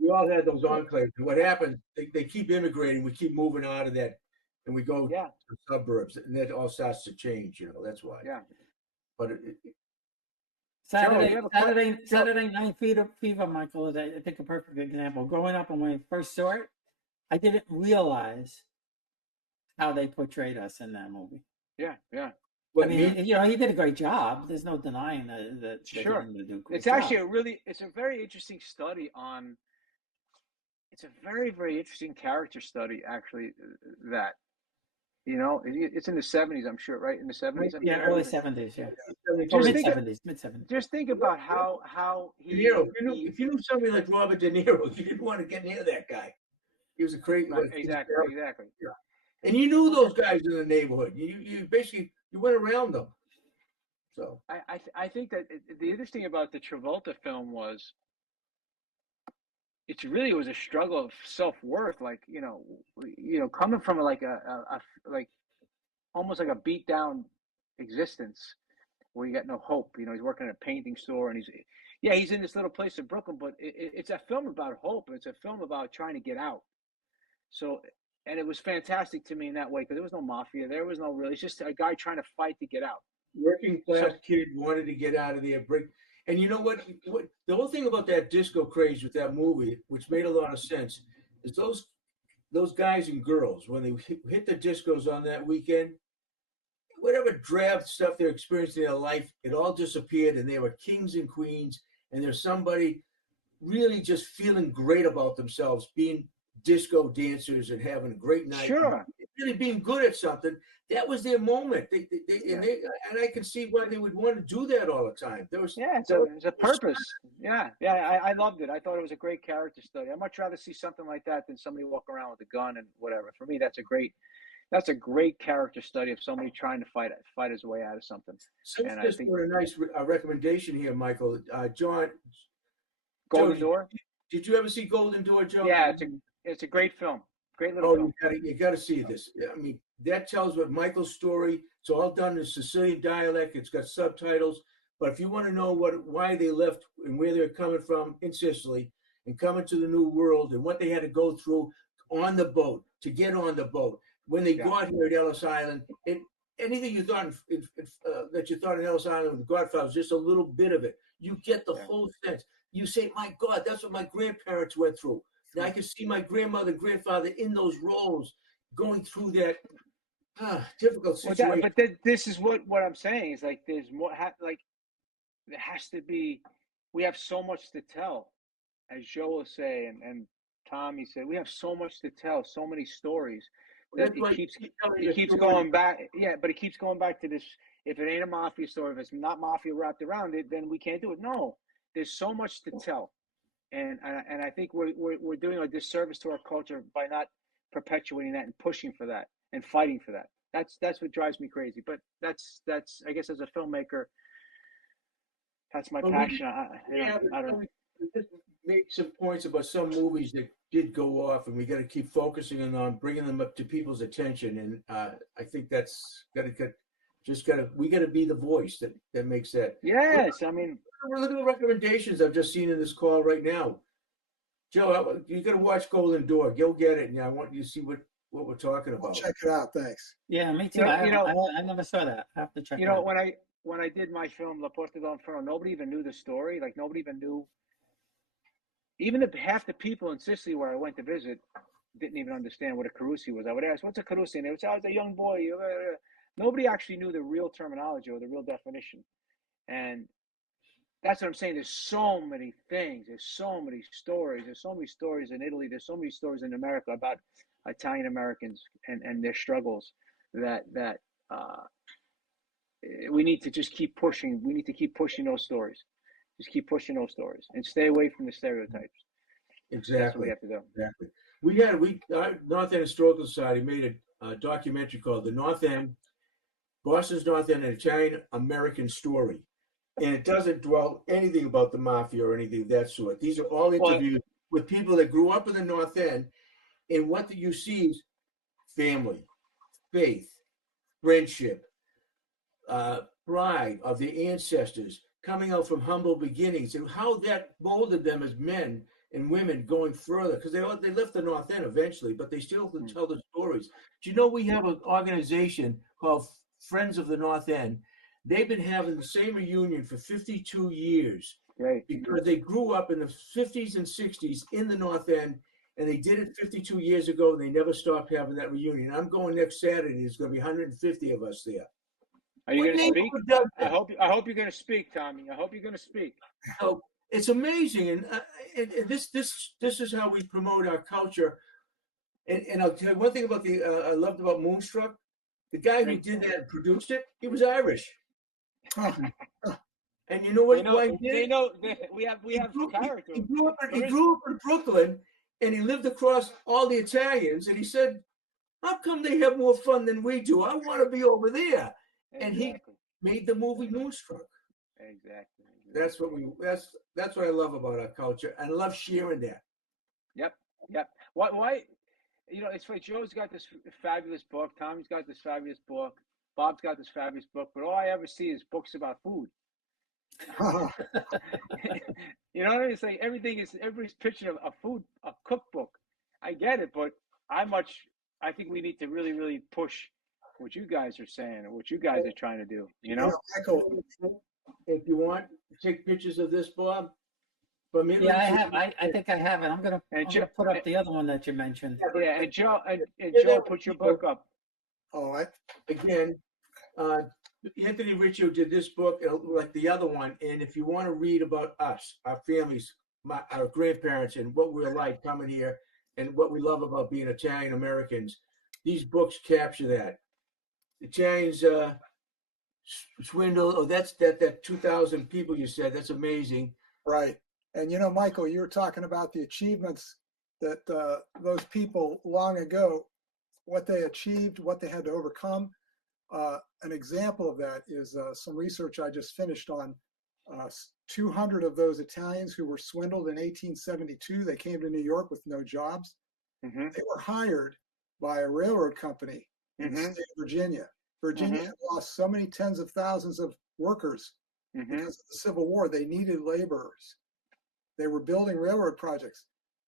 We all had those enclaves. And what happens, they keep immigrating. We keep moving out of that, and we go to suburbs, and that all starts to change. That's why. Yeah. But Saturday Night Fever, Michael, is I think a perfect example. Growing up, when I first saw it, I didn't realize how they portrayed us in that movie. Yeah. I mean, he did a great job. There's no denying that. Sure. It's a very interesting study on. It's a very, very interesting character study, actually. That, it's in the 70s, I'm sure, right? In the 70s. Early 70s, yeah. Mid 70s. Just think about how De Niro. If you knew somebody like Robert De Niro, you didn't want to get near that guy. He was a crazy. Exactly. Yeah. And you knew those guys in the neighborhood. You basically went around them. So I think that the interesting about the Travolta film was it was a struggle of self-worth, like coming from like like almost like a beat down existence where you got no hope. He's working at a painting store, and he's in this little place in Brooklyn, but it's a film about hope. It's a film about trying to get out. So, and it was fantastic to me in that way because there was no mafia, there was no really. It's just a guy trying to fight to get out. Working class kid wanted to get out of there. And you know what? The whole thing about that disco craze with that movie, which made a lot of sense, is those guys and girls, when they hit the discos on that weekend, whatever drab stuff they're experiencing in their life, it all disappeared, and they were kings and queens. And there's somebody really just feeling great about themselves, being disco dancers and having a great night. Sure. Really being good at something. That was their moment. And I can see why they would want to do that all the time. It's a purpose. Yeah. I loved it. I thought it was a great character study. I'd much rather see something like that than somebody walk around with a gun and whatever. For me, that's a great character study of somebody trying to fight his way out of something. And I think for a nice recommendation here, Michael. John, Golden Door. Did you ever see Golden Door, Joe? Yeah, it's a great film. Great little film. You got to see this. I mean, that tells what Michael's story. It's all done in Sicilian dialect. It's got subtitles. But if you want to know why they left and where they're coming from in Sicily and coming to the New World and what they had to go through on the boat to get on the boat, when they got here at Ellis Island, anything you thought that you thought in Ellis Island with Godfather was just a little bit of it. You get the whole sense. You say, my God, that's what my grandparents went through. And I can see my grandmother and grandfather in those roles going through that difficult situation. But this is what I'm saying is like there's more like there has to be. We have so much to tell, as Joe will say, and Tommy said, we have so much to tell, so many stories that it keeps going back. Yeah, but it keeps going back to this. If it ain't a mafia story, if it's not mafia wrapped around it, then we can't do it. No, there's so much to tell. And I think we're doing a disservice to our culture by not perpetuating that and pushing for that and fighting for that. That's what drives me crazy. But that's I guess as a filmmaker, that's my passion. I don't know. Just make some points about some movies that did go off, and we got to keep focusing on bringing them up to people's attention. And I think that's we got to be the voice that makes that. Yes, I mean. Look at the recommendations I've just seen in this call right now. Joe, you got to watch Golden Door. Go get it, and I want you to see what we're talking about. I'll check it out. Thanks. Yeah, me too. I never saw that. I have to check it out. When I did my film La Porta del Inferno, nobody even knew the story. Like nobody even knew. Even half the people in Sicily where I went to visit didn't even understand what a carusi was. I would ask, "What's a carusi?" And they would say, "I was a young boy." Nobody actually knew the real terminology or the real definition. And that's what I'm saying. There's so many things. There's so many stories. There's so many stories in Italy. There's so many stories in America about Italian Americans and their struggles that we need to just keep pushing. We need to keep pushing those stories. Just keep pushing those stories and stay away from the stereotypes. Exactly. That's what we have to do. Exactly. Our North End Historical Society made a documentary called The North End, Boston's North End, an Italian American Story. And it doesn't dwell anything about the mafia or anything of that sort. These are all interviews with people that grew up in the North End. And what you see is family, faith, friendship, pride of their ancestors, coming out from humble beginnings, and how that molded them as men and women going further, because they left the North End eventually, but they still can tell the stories. Do you know we have an organization called Friends of the North End? They've been having the same reunion for 52 years. Right. Because they grew up in the 50s and 60s in the North End, and they did it 52 years ago, and they never stopped having that reunion. I'm going next Saturday. There's going to be 150 of us there. Are you going to speak? I hope you're going to speak, Tommy. I hope you're going to speak. So it's amazing, and this is how we promote our culture. And I'll tell you one thing about I loved about Moonstruck. The guy who did that and produced it, he was Irish. And you know what? We have character. He grew up in Brooklyn, and he lived across all the Italians. And he said, "How come they have more fun than we do? I want to be over there." Exactly. And he made the movie Moonstruck. Exactly. That's what I love about our culture, and I love sharing that. Yep. Why? You know, it's funny. Joe's got this fabulous book. Tommy's got this fabulous book. Bob's got this fabulous book. But all I ever see is books about food. You know what I mean? It's like everybody's pitching a cookbook. I get it, but I think we need to really, really push what you guys are saying or what you guys are trying to do. You know, Michael, if you want, take pictures of this, Bob. Yeah, I have. I think I have it. I'm gonna put up the other one that you mentioned. Yeah, and Joe, put your book up. Oh, Anthony Riccio did this book like the other one, and if you want to read about us, our families, our grandparents, and what we're like coming here, and what we love about being Italian Americans, these books capture that. Italians swindle. Oh, that's that 2,000 people you said. That's amazing. right. And you know, Michael, you were talking about the achievements that those people long ago, what they achieved, what they had to overcome. An example of that is some research I just finished on 200 of those Italians who were swindled in 1872. They came to New York with no jobs. Mm-hmm. They were hired by a railroad company in the state of Virginia. Virginia had lost so many tens of thousands of workers because of the Civil War. They needed laborers. They were building railroad projects.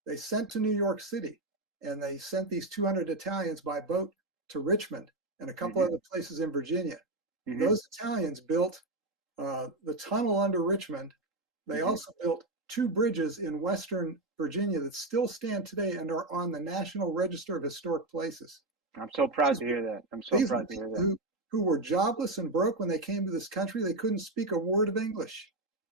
They sent to New York City, and they sent these 200 Italians by boat to Richmond and a couple other places in Virginia. Those Italians built the tunnel under Richmond. They also built 2 bridges in Western Virginia that still stand today and are on the National Register of Historic Places. I'm so proud to hear that. I'm so proud to hear that. Who were jobless and broke when they came to this country. They couldn't speak a word of English.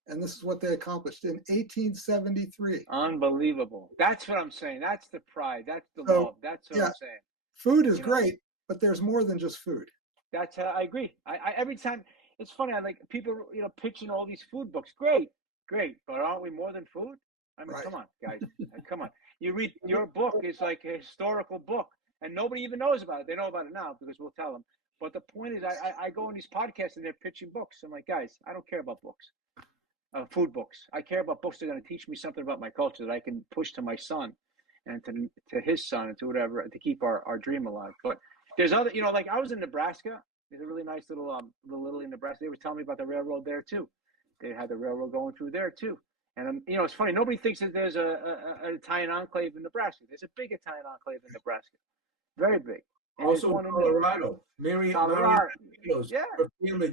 And this is what they accomplished in 1873. Unbelievable. That's what I'm saying. That's the pride. That's the love. That's what I'm saying. Food is great, but there's more than just food. That's how I agree. I every time it's funny. I like people, pitching all these food books. Great. But aren't we more than food? I mean, come on, guys. Come on. You read your book is like a historical book, and nobody even knows about it. They know about it now because we'll tell them. But the point is, I go on these podcasts and they're pitching books. I'm like, guys, I don't care about books. Food books. I care about books that are going to teach me something about my culture that I can push to my son and to his son and to whatever to keep our dream alive. But there's other, like I was in Nebraska. There's a really nice little Italy in Nebraska. They were telling me about the railroad there too. They had the railroad going through there too. And it's funny. Nobody thinks that there's an Italian enclave in Nebraska. There's a big Italian enclave in Nebraska, very big. And also in Colorado. Colorado. Yeah. Her family,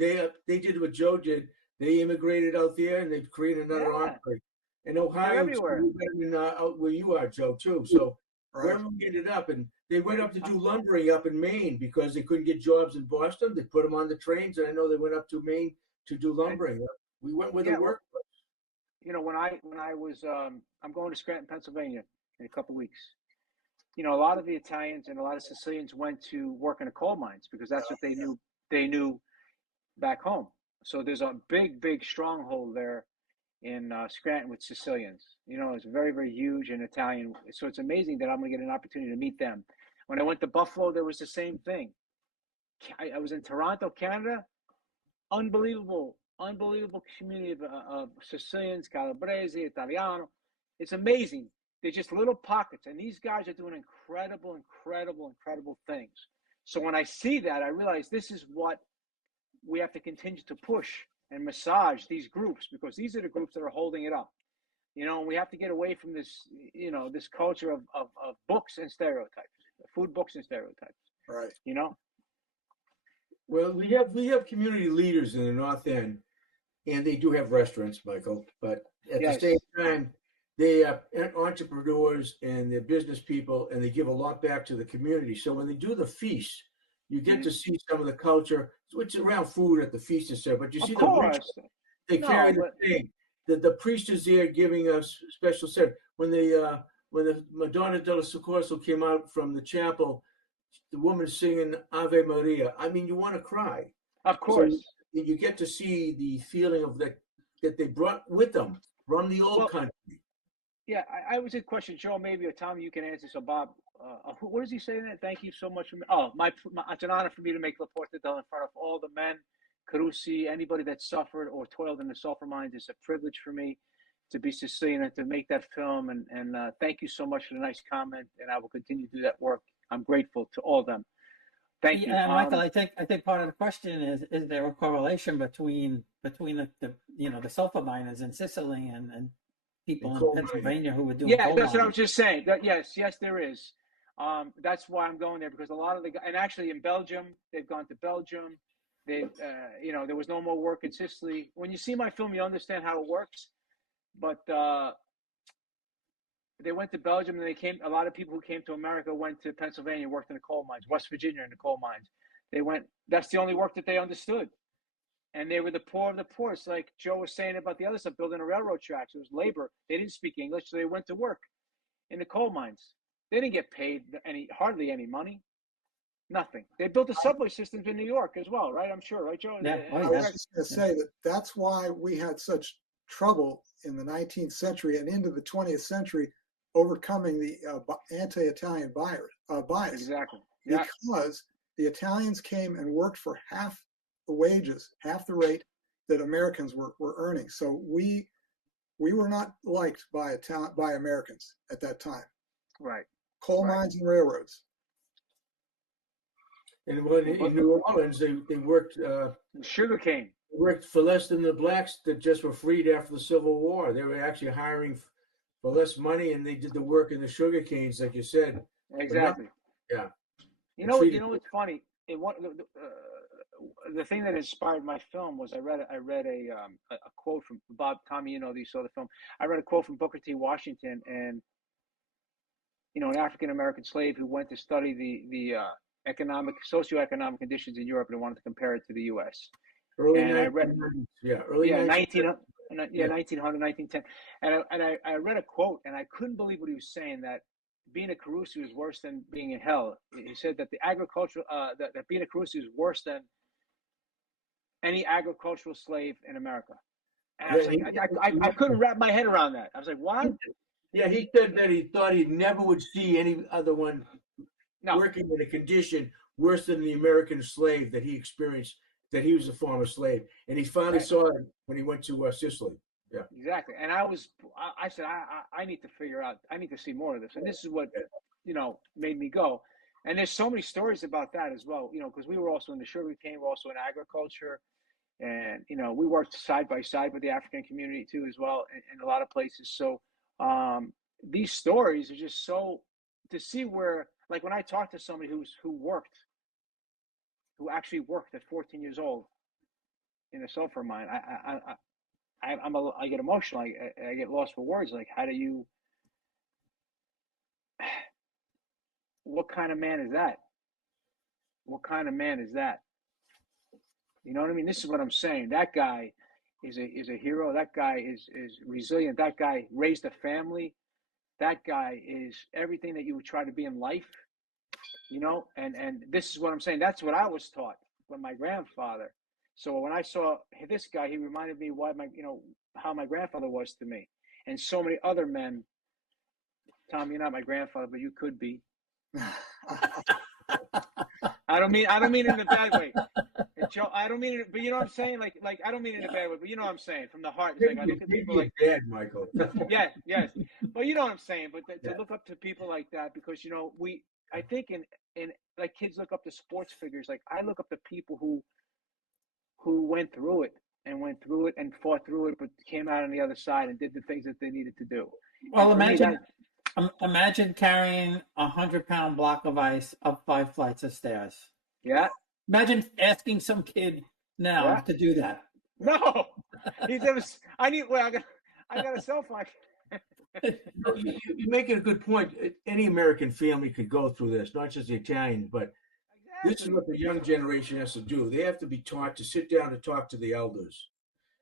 they did what Joe did. They immigrated out there and they've created another enclave. And Ohio, everywhere. Out where you are, Joe, too. So Right. wherever we ended up. And they went up to do lumbering up in Maine because they couldn't get jobs in Boston. They put them on the trains, and I know they went up to Maine to do lumbering. We went where the work was. You know, when I was I'm going to Scranton, Pennsylvania in a couple of weeks. You know, a lot of the Italians and a lot of Sicilians went to work in the coal mines because that's what they knew back home. So there's a big stronghold there in Scranton with Sicilians. You know, it's very, very huge in Italian. So it's amazing that I'm going to get an opportunity to meet them. When I went to Buffalo, there was the same thing. I was in Toronto, Canada. Unbelievable community of Sicilians, Calabrese, Italiano. It's amazing. They're just little pockets, and these guys are doing incredible things. So when I see that, I realize this is what we have to continue to push and massage these groups, because these are the groups that are holding it up. You know, we have to get away from this, you know, this culture of books and stereotypes, food books and stereotypes. Right. You know? Well, we have community leaders in the North End, and they do have restaurants, Michael. But at the same time, they are entrepreneurs and they're business people, and they give a lot back to the community. So when they do the feast, you get to see some of the culture, which is around food at the feast and stuff. But you see they carry the thing. The priest is there giving us special service. When the Madonna del Soccorso came out from the chapel, the woman singing Ave Maria. I mean, you want to cry. Of course. So you get to see the feeling of that they brought with them from the old country. Yeah, I was a question, Joe, maybe, or Tom, you can answer. So, Bob, what does he say in that? Thank you so much. It's an honor for me to make La Porta del in front of all the men, Carusi, anybody that suffered or toiled in the sulfur mines. It's a privilege for me to be Sicilian and to make that film. And thank you so much for the nice comment. And I will continue to do that work. I'm grateful to all of them. Thank you. Michael, I think part of the question is there a correlation between the sulfur miners in Sicily and people in Pennsylvania who were doing coal that's mines? what I was just saying. Yes, there is. That's why I'm going there, because a lot of and actually in Belgium, they've gone to Belgium. They, there was no more work in Sicily. When you see my film, you understand how it works. But they went to Belgium, and a lot of people who came to America went to Pennsylvania and worked in the coal mines, West Virginia in the coal mines. That's the only work that they understood. And they were the poor of the poor. It's like Joe was saying about the other stuff, building a railroad tracks. It was labor. They didn't speak English, so they went to work in the coal mines. They didn't get paid hardly any money. Nothing. They built the subway systems in New York as well, right? I'm sure, right, Joe? I was just going to say that's why we had such trouble in the 19th century and into the 20th century overcoming the anti-Italian bias. Exactly. Yeah. Because the Italians came and worked for half the wages, half the rate that Americans were earning. So we were not liked by Americans at that time. Right. Coal mines and railroads. And in New Orleans, they worked sugarcane. Worked for less than the blacks that just were freed after the Civil War. They were actually hiring for less money, and they did the work in the sugar canes, like you said. Exactly. Yeah. You know what's funny? The thing that inspired my film was I read a quote from Bob. Tommy, you saw the film. I read a quote from Booker T. Washington, and an African American slave who went to study the socioeconomic conditions in Europe and wanted to compare it to the U.S. Early and 1900s, early 1900, 1910, and I read a quote, and I couldn't believe what he was saying, that being a Carusi is worse than being in hell. He said that the agricultural that being a Carusi is worse than any agricultural slave in America. And I was I couldn't wrap my head around that. I was like, what? Yeah, he said that he thought he never would see any other one working in a condition worse than the American slave that he experienced, that he was a former slave. And he finally saw it when he went to Sicily. Yeah, exactly. And I said, I need to figure out, I need to see more of this. And this is what, made me go. And there's so many stories about that as well, because we were also in the sugar cane, we're also in agriculture. And, we worked side by side with the African community too, as well, in a lot of places. So these stories are just so, to see where, like when I talk to somebody who actually worked at 14 years old in a sulfur mine, I get emotional. I get lost for words. Like, how do you? what kind of man is that? What kind of man is that? You know what I mean? This is what I'm saying. That guy is a hero. That guy is resilient. That guy raised a family. That guy is everything that you would try to be in life. You know, and this is what I'm saying. That's what I was taught by my grandfather. So when I saw this guy, he reminded me how my grandfather was to me, and so many other men. Tom, you're not my grandfather, but you could be. I don't mean it in a bad way. Joe, I don't mean it, but you know what I'm saying? Like I don't mean it in a bad way, but you know what I'm saying from the heart. It's like I look at people like dad, Michael. yeah, yes. But you know what I'm saying. But to look up to people like that, because I think in like kids look up to sports figures. Like I look up to people who went through it and fought through it, but came out on the other side and did the things that they needed to do. Well, imagine carrying 100-pound block of ice up 5 flights of stairs. Yeah. Imagine asking some kid now to do that. No, I got a cell phone. You're making a good point. Any American family could go through this, not just the Italians, but this is what the young generation has to do. They have to be taught to sit down and talk to the elders,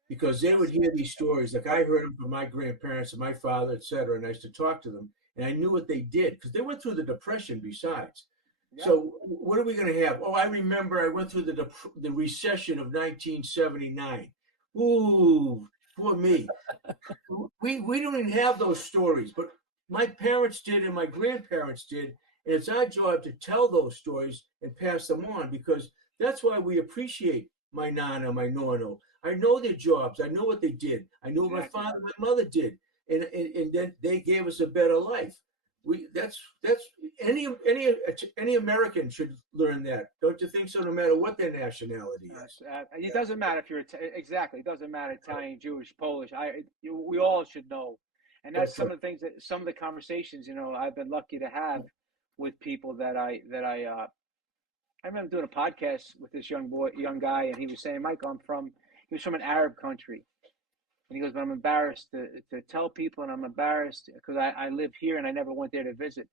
because they would hear these stories. Like I heard them from my grandparents and my father, et cetera, and I used to talk to them, and I knew what they did because they went through the Depression besides. Yep. So what are we going to have? Oh, I remember I went through the recession of 1979. Ooh, poor me. We don't even have those stories, but my parents did and my grandparents did, and it's our job to tell those stories and pass them on, because that's why we appreciate my nana, my nonno. I know their jobs. I know what they did. I know what my father, my mother did, and then they gave us a better life. That's any American should learn that, don't you think so? No matter what their nationality is, it doesn't matter if you're exactly. It doesn't matter Italian, Jewish, Polish. We all should know, and that's some of the things some of the conversations I've been lucky to have with people that I remember doing a podcast with this young guy, and he was saying, Michael, he was from an Arab country. And he goes, but I'm embarrassed to tell people, and I'm embarrassed because I live here and I never went there to visit.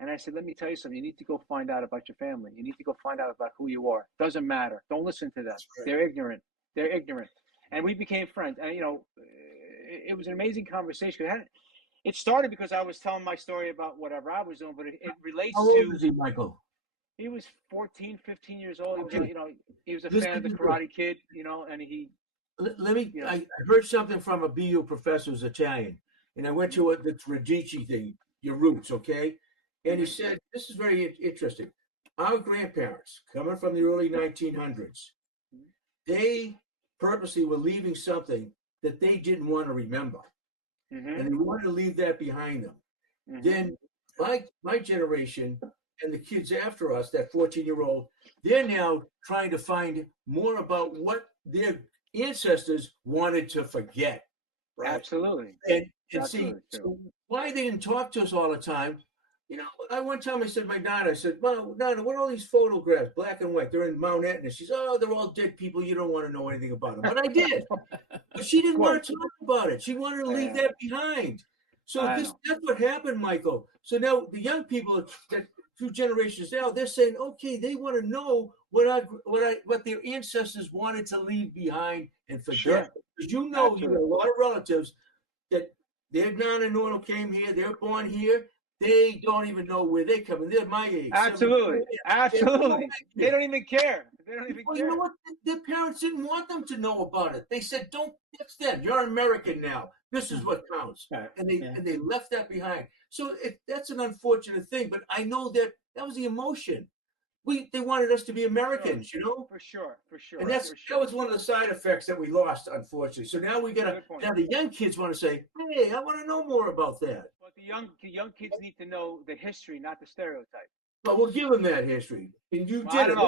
And I said, let me tell you something. You need to go find out about your family. You need to go find out about who you are. Doesn't matter. Don't listen to them. Right. They're ignorant. And we became friends. And, it was an amazing conversation. It started because I was telling my story about whatever I was doing, but it relates How old is he, Michael? He was 14, 15 years old. Okay. He was a fan of the Karate Kid, and he... I heard something from a BU professor who's Italian, and I went to the Radici thing, your roots, okay? And he said, this is very interesting. Our grandparents, coming from the early 1900s, they purposely were leaving something that they didn't want to remember. Mm-hmm. And they wanted to leave that behind them. Mm-hmm. Then my generation and the kids after us, that 14-year-old, they're now trying to find more about what their ancestors wanted to forget. Right? Absolutely. And Absolutely. See, so why they didn't talk to us all the time. One time I said to my daughter, I said, well, Nana, what are all these photographs, black and white? They're in Mount Etna. She said, oh, they're all dead people. You don't want to know anything about them. But I did. But she didn't want to talk about it. She wanted to leave that behind. So that's what happened, Michael. So now the young people, that 2 generations now, they're saying, okay, they want to know what their ancestors wanted to leave behind and forget. Sure. Because you have a lot of relatives that their nana and nonna came here, they're born here. They don't even know where they come in. They're my age. Absolutely. They don't even care. You know what? Their parents didn't want them to know about it. They said, don't fix them. You're American now. This is what counts. Right. And they left that behind. So that's an unfortunate thing. But I know that was the emotion. They wanted us to be Americans, For sure. And that was one of the side effects that we lost, unfortunately. So now now the young kids want to say, hey, I want to know more about that. But the young kids need to know the history, not the stereotype. But we'll give them that history. And you did it.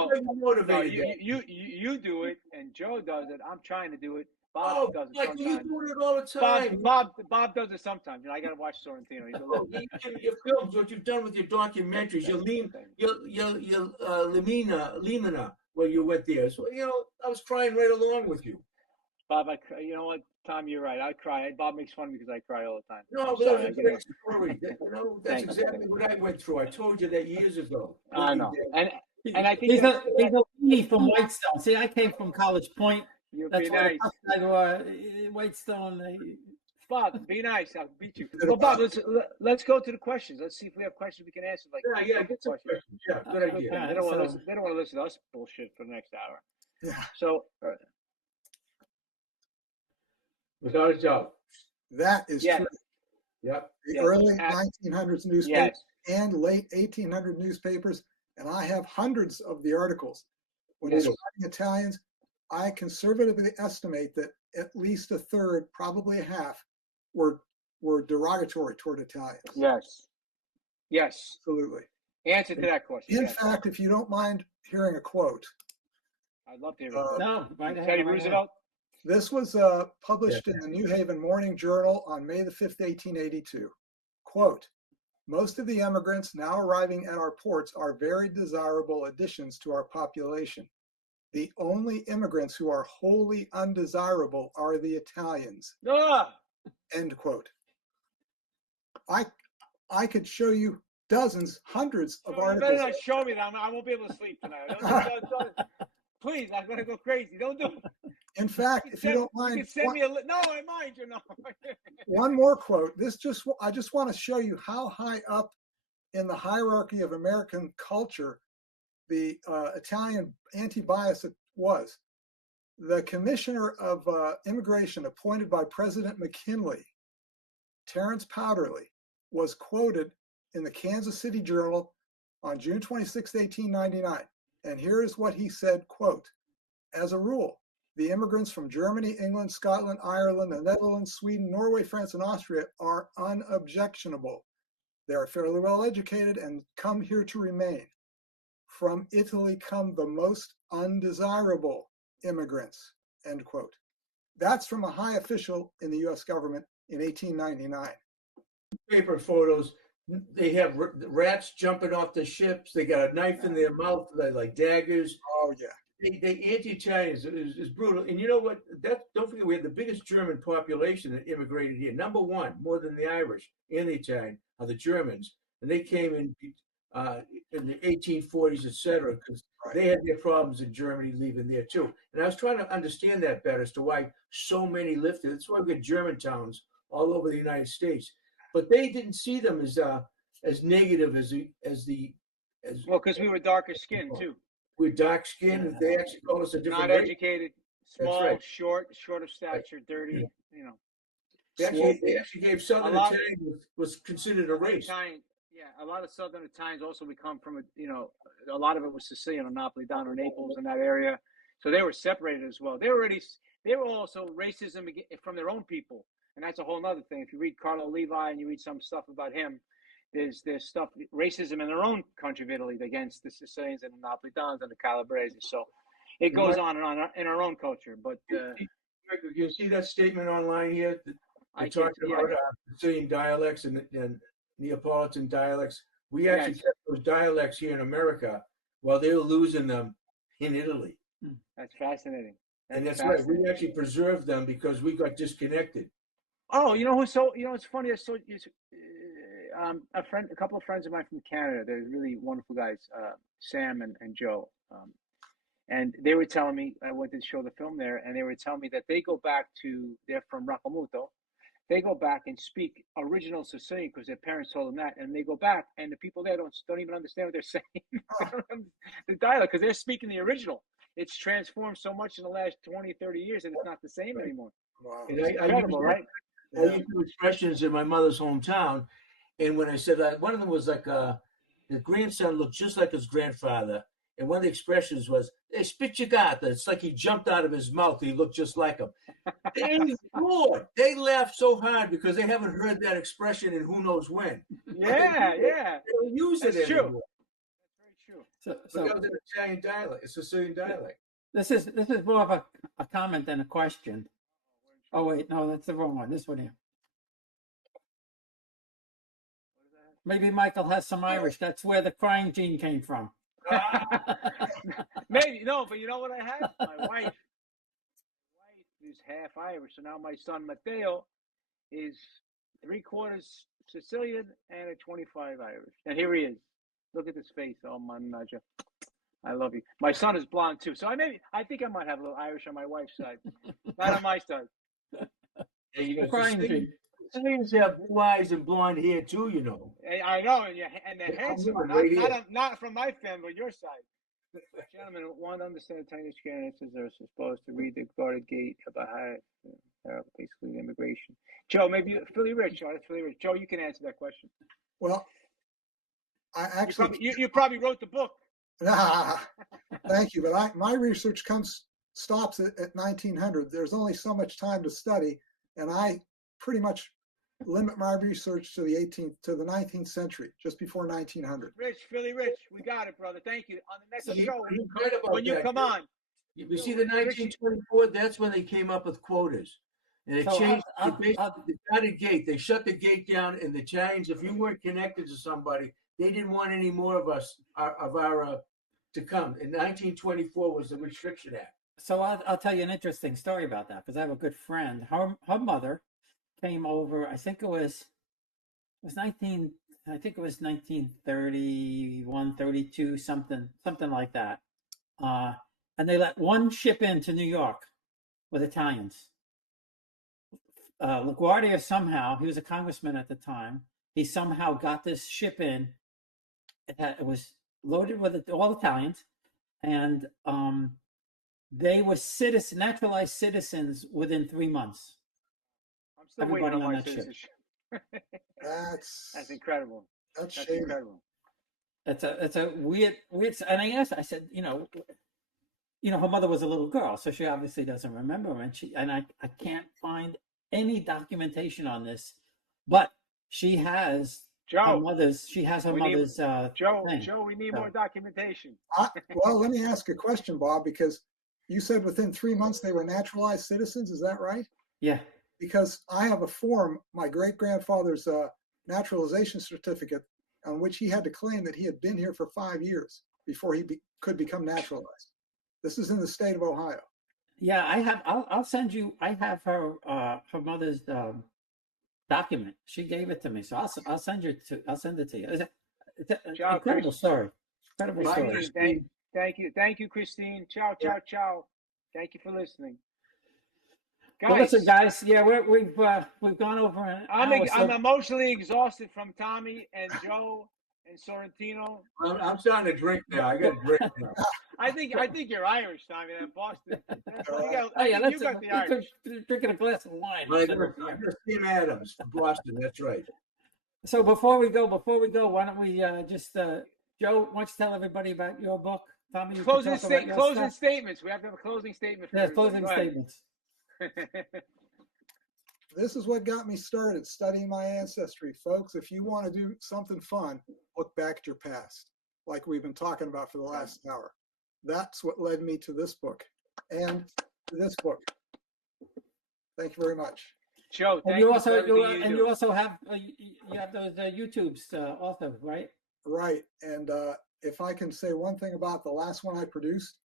You do it, and Joe does it. I'm trying to do it. Bob does it sometimes. You do it all the time. Bob does it sometimes. I got to watch Sorrentino. He's a little... Your films, what you've done with your documentaries, your Limina, where you went there. So, I was crying right along with you. Bob, you know what, Tom, you're right. I cry. Bob makes fun of me because I cry all the time. No, I'm but sorry. that's I a get great story. That's Thank you. exactly what I went through. I told you that years ago. I know, and I think he's that's, a weenie from Whitestone. See, I came from College Point. you'll That's be where nice. the tough guys were. Whitestone. Bob, be nice. I'll beat you. Well, Bob, let's go to the questions. Let's see if we have questions we can answer. Like, Yeah, get some questions. Yeah, good idea. thing. They don't want to listen to us bullshit for the next hour. Yeah. So, Without a doubt. That is yes. true. Yep. The early 1900s newspapers Yes. and late 1800 newspapers, and I have hundreds of the articles. When describing Italians, I conservatively estimate that at least a third, probably a half, were derogatory toward Italians. Yes. Yes. Absolutely. Answer to that question. In fact, if you don't mind hearing a quote. I'd love to hear it. No, Teddy Roosevelt. This was published in the New Haven Morning Journal on May the 5th, 1882. Quote, most of the immigrants now arriving at our ports are very desirable additions to our population. The only immigrants who are wholly undesirable are the Italians. End quote. I could show you dozens, hundreds of articles. You better not show me that. I won't be able to sleep tonight. Please, I'm going to go crazy. Don't do it. In fact, if you don't mind, you can send me a no, I mind you know. One more quote. I just want to show you how high up in the hierarchy of American culture the Italian anti-bias was. The commissioner of immigration appointed by President McKinley, Terrence Powderly, was quoted in the Kansas City Journal on June 26, 1899. And here is what he said, quote, as a rule, the immigrants from Germany, England, Scotland, Ireland, the Netherlands, Sweden, Norway, France, and Austria are unobjectionable. They are fairly well educated and come here to remain. From Italy come the most undesirable immigrants, end quote. That's from a high official in the U.S. government in 1899. Paper photos, they have rats jumping off the ships. They got a knife in their mouth, like daggers. Oh, yeah. They anti-Italians is brutal. And you know what? Don't forget, we have the biggest German population that immigrated here. Number one, more than the Irish and the Italian, are the Germans. And they came in the 1840s, etc., because they had their problems in Germany leaving there too. And I was trying to understand that better as to why so many lived there. That's why we got German towns all over the United States. But they didn't see them as negative as well, because we were darker skinned too. We're dark skinned. They actually called us a different not race. Educated, small, short of stature, dirty. You know. They actually gave Southern Italian was considered a race. Italian, a lot of Southern Italians also we come from a lot of it was Sicilian, Napoli, down in Naples in that area. So they were separated as well. They were also racism from their own people, and that's a whole other thing. If you read Carlo Levi and you read some stuff about him, there's stuff racism in their own country of Italy against the Sicilians and the Napolitans and the Calabrese. So it goes on and on in our own culture. But you see that statement online here? I talked about Sicilian dialects and Neapolitan dialects. We actually kept those dialects here in America while they were losing them in Italy. That's fascinating. That's right. We actually preserved them because we got disconnected. Oh, it's funny. A couple of friends of mine from Canada. They're really wonderful guys, Sam and Joe. And they were telling me, I went to show the film there, and they were telling me that they're from Raccamuto. They go back and speak original Sicilian because their parents told them that, and they go back, and the people there don't even understand what they're saying. The dialect, because they're speaking the original. It's transformed so much in the last 20, 30 years, and it's not the same anymore. Wow. It's incredible, right? I used to expressions in my mother's hometown, and when I said one of them was like the grandson looked just like his grandfather, and one of the expressions was "Hey, spiccicata." It's like he jumped out of his mouth. He looked just like him. They laughed so hard because they haven't heard that expression in who knows when. Yeah. They don't use it anymore. That's very true. So that was an Italian dialect, a Sicilian dialect. This is more of a comment than a question. Oh wait, no, that's the wrong one. This one here. Maybe Michael has some Irish. That's where the crying gene came from. Maybe no, but you know what I have? My wife is half Irish. So now my son Matteo is 3/4 Sicilian and a 25 Irish. And here he is. Look at his face. Oh, mannaggia. I love you. My son is blonde too. So I think I might have a little Irish on my wife's side. Not on my side. Yeah, you know, Crying Sicilians have blue eyes and blonde hair too, you know. I know, and they're handsome. Not from my family, your side. Gentlemen, want to understand Italian experiences are supposed to read the guarded gate about how basically the immigration. Joe, maybe Philly Rich. Oh, that's Philly Rich. Joe, you can answer that question. Well, I actually you probably wrote the book. Thank you, but my research stops at 1900. There's only so much time to study, and I pretty much limit my research to the 19th century, just before 1900. Philly Rich, we got it, brother. Thank you. On the next show, Right when you come on. You see, the 1924, that's when they came up with quotas. And they changed the guarded gate. They shut the gate down, and the Italians, if you weren't connected to somebody, they didn't want any more of us, to come. In 1924 was the Restriction Act. So I'll tell you an interesting story about that, because I have a good friend. Her mother came over. I think it was 1931, 32, something like that. And they let one ship into New York with Italians. LaGuardia somehow, he was a congressman at the time, he somehow got this ship in. It was loaded with all Italians, and they were naturalized citizens within 3 months. I'm still Everybody waiting on on my that ship. citizenship. That's incredible. That's incredible. It's a weird. And I asked, I said, her mother was a little girl, so she obviously doesn't remember, and I can't find any documentation on this, but she has her mother's. She has her mother's. Joe, we need more documentation. Well, let me ask a question, Bob, because you said within 3 months they were naturalized citizens. Is that right? Yeah. Because I have a form, my great-grandfather's naturalization certificate, on which he had to claim that he had been here for 5 years before he could become naturalized. This is in the state of Ohio. Yeah, I have. I'll send you. I have her mother's document. She gave it to me, so I'll send it to you. It's an incredible story. Incredible story. Thank you, Christine. Ciao. Thank you for listening. Guys, well, listen, guys. Yeah, we've gone over an hour. I'm emotionally exhausted from Tommy and Joe and Sorrentino. I'm starting to drink now. I got to drink now. I think you're Irish, Tommy. That Boston. You got the Irish. Drinking a glass of wine. I'm just Tim Adams from Boston. That's right. So before we go, why don't we just Joe? Why don't you tell everybody about your book, Tommy? Closing statements. We have to have a closing statement. Yeah, closing statements. This is what got me started studying my ancestry, folks. If you want to do something fun, look back at your past, like we've been talking about for the last hour. That's what led me to this book and to this book. Thank you very much. Joe, and you also have those YouTubes also, right? Right. And if I can say one thing about the last one I produced,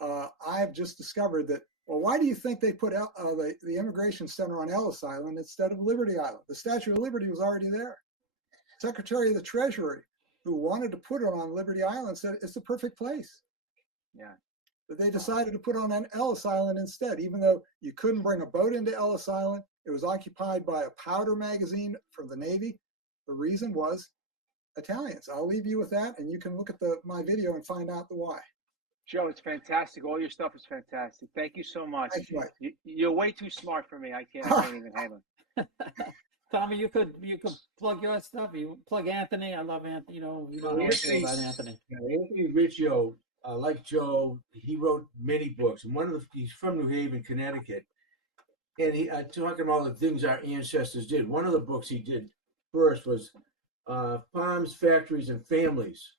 I've just discovered that. Well, why do you think they put the Immigration Center on Ellis Island instead of Liberty Island? The Statue of Liberty was already there. Secretary of the Treasury, who wanted to put it on Liberty Island, said it's the perfect place. Yeah. But they decided to put it on Ellis Island instead, even though you couldn't bring a boat into Ellis Island. It was occupied by a powder magazine from the Navy. The reason was Italians. I'll leave you with that, and you can look at my video and find out the why. Joe, it's fantastic. All your stuff is fantastic. Thank you so much. Thank you, Mike. You're way too smart for me. I can't even handle it. Tommy, you could plug your stuff. You plug Anthony. I love Anthony. You know what I say about Anthony. Anthony Riccio, like Joe, he wrote many books, and he's from New Haven, Connecticut, and he talking about all the things our ancestors did. One of the books he did first was Farms, Factories, and Families.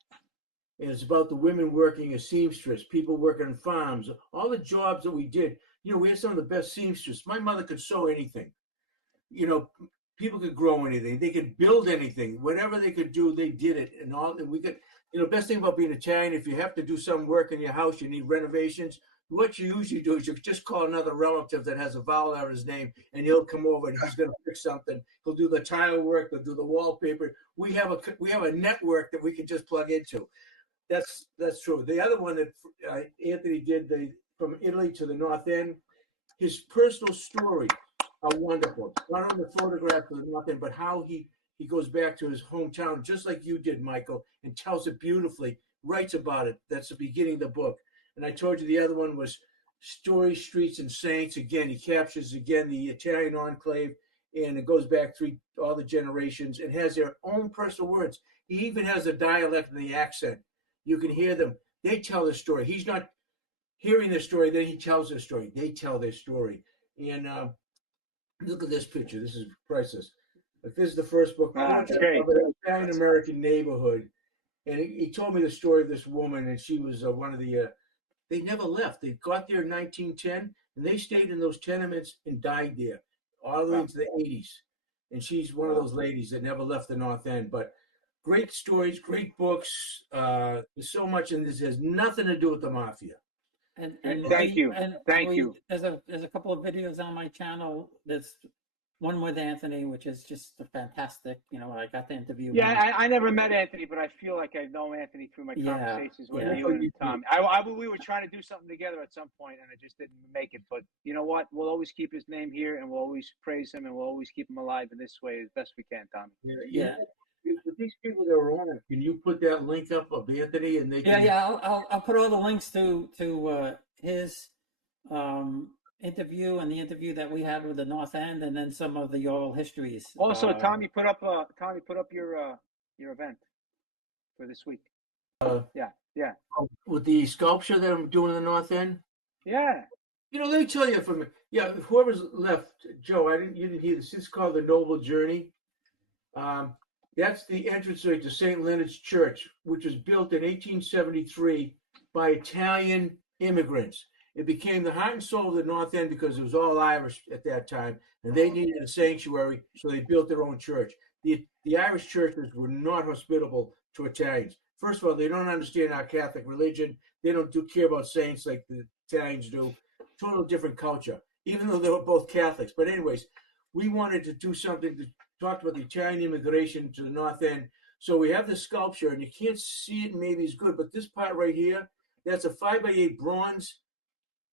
And it's about the women working as seamstress, people working on farms, all the jobs that we did. We had some of the best seamstresses. My mother could sew anything. People could grow anything. They could build anything. Whatever they could do, they did it. And we could, best thing about being Italian, if you have to do some work in your house, you need renovations, what you usually do is you just call another relative that has a vowel error in his name, and he'll come over and he's going to fix something. He'll do the tile work. He'll do the wallpaper. We have a network that we can just plug into. That's true. The other one that Anthony did, from Italy to the North End, his personal stories are wonderful. Not only the photograph of the North End, but how he goes back to his hometown, just like you did, Michael, and tells it beautifully, writes about it. That's the beginning of the book. And I told you the other one was Stories, Streets, and Saints. Again, he captures, the Italian enclave, and it goes back through all the generations and has their own personal words. He even has the dialect and the accent. You can hear them. They tell the story. He's not hearing the story, then he tells their story. They tell their story. And look at this picture. This is priceless. But this is the first book. That's great. Of an Italian-American neighborhood. And he told me the story of this woman, and she was one of the, they never left. They got there in 1910, and they stayed in those tenements and died there all the way into the 80s. And she's one of those ladies that never left the North End. But great stories, great books. There's so much in this. Has nothing to do with the mafia. And thank you. There's a couple of videos on my channel. There's one with Anthony, which is just fantastic. I got the interview. Yeah, I never met Anthony, but I feel like I know Anthony through my conversations with you and Tom. We were trying to do something together at some point, and I just didn't make it. But you know what? We'll always keep his name here, and we'll always praise him, and we'll always keep him alive in this way as best we can, Tommy. Yeah. With these people that are on it, can you put that link up of Anthony and they can... I'll put all the links to his interview and the interview that we had with the North End, and then some of the oral histories. Also, Tommy put up your event for this week. Yeah. With the sculpture that I'm doing in the North End. Yeah. Let me tell you whoever's left, Joe, you didn't hear this. It's called the Noble Journey. That's the entranceway to St. Leonard's Church, which was built in 1873 by Italian immigrants. It became the heart and soul of the North End because it was all Irish at that time, and they needed a sanctuary, so they built their own church. The Irish churches were not hospitable to Italians. First of all, they don't understand our Catholic religion. They don't care about saints like the Italians do. Total different culture, even though they were both Catholics. But anyways, we wanted to do something to talk about the Italian immigration to the North End. So we have the sculpture, and you can't see it maybe as good, but this part right here, that's a 5x8 bronze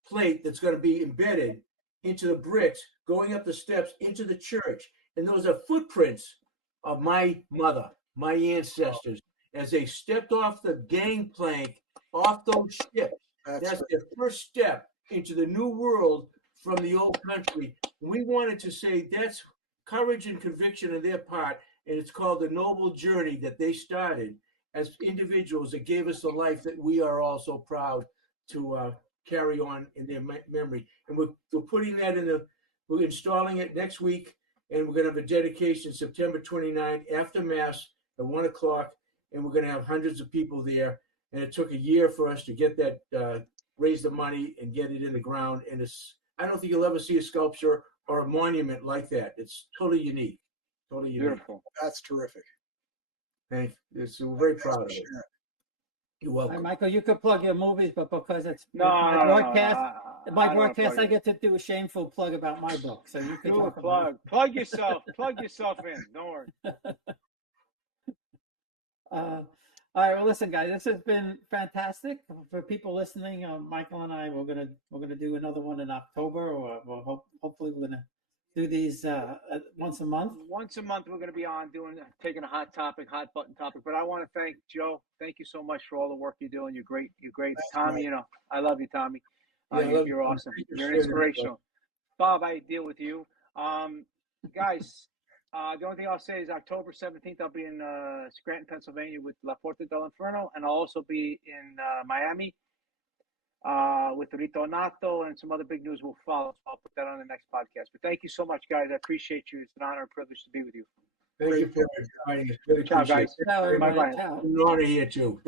plate that's going to be embedded into the bricks, going up the steps into the church. And those are footprints of my mother, my ancestors, as they stepped off the gangplank off those ships. That's their first step into the new world from the old country. We wanted to say that's courage and conviction on their part, and it's called the Noble Journey that they started as individuals that gave us the life that we are all so proud to carry on in their memory. And we're putting that we're installing it next week, and we're going to have a dedication September 29th after Mass at 1:00, and we're going to have hundreds of people there. And it took a year for us to get that, raise the money and get it in the ground. And I don't think you'll ever see a sculpture or a monument like that. It's totally unique. Totally unique. Beautiful. That's terrific. Thank you. We're very proud of it. You're welcome. Right, Michael, you could plug your movies, but because it's my broadcast, I get to do a shameful plug about my book. So you can plug yourself. Plug yourself in. Don't worry. All right, well, listen, guys, this has been fantastic for people listening. Michael and I, we're gonna do another one in October, or hopefully we're gonna do these once a month. Once a month, we're gonna be on taking a hot button topic. But I want to thank Joe. Thank you so much for all the work you're doing. You're great. Thanks, Tommy. Mike. I love you, Tommy. You're awesome. You're inspirational. Bob, I deal with you, guys. The only thing I'll say is October 17th, I'll be in Scranton, Pennsylvania with La Porta dell'Inferno, and I'll also be in Miami with Ritornato, and some other big news will follow. So I'll put that on the next podcast. But thank you so much, guys. I appreciate you. It's an honor and privilege to be with you. Thank you for inviting us. Really ciao, guys. Ciao, everybody. Bye-bye. Ciao. It's an honor here, too.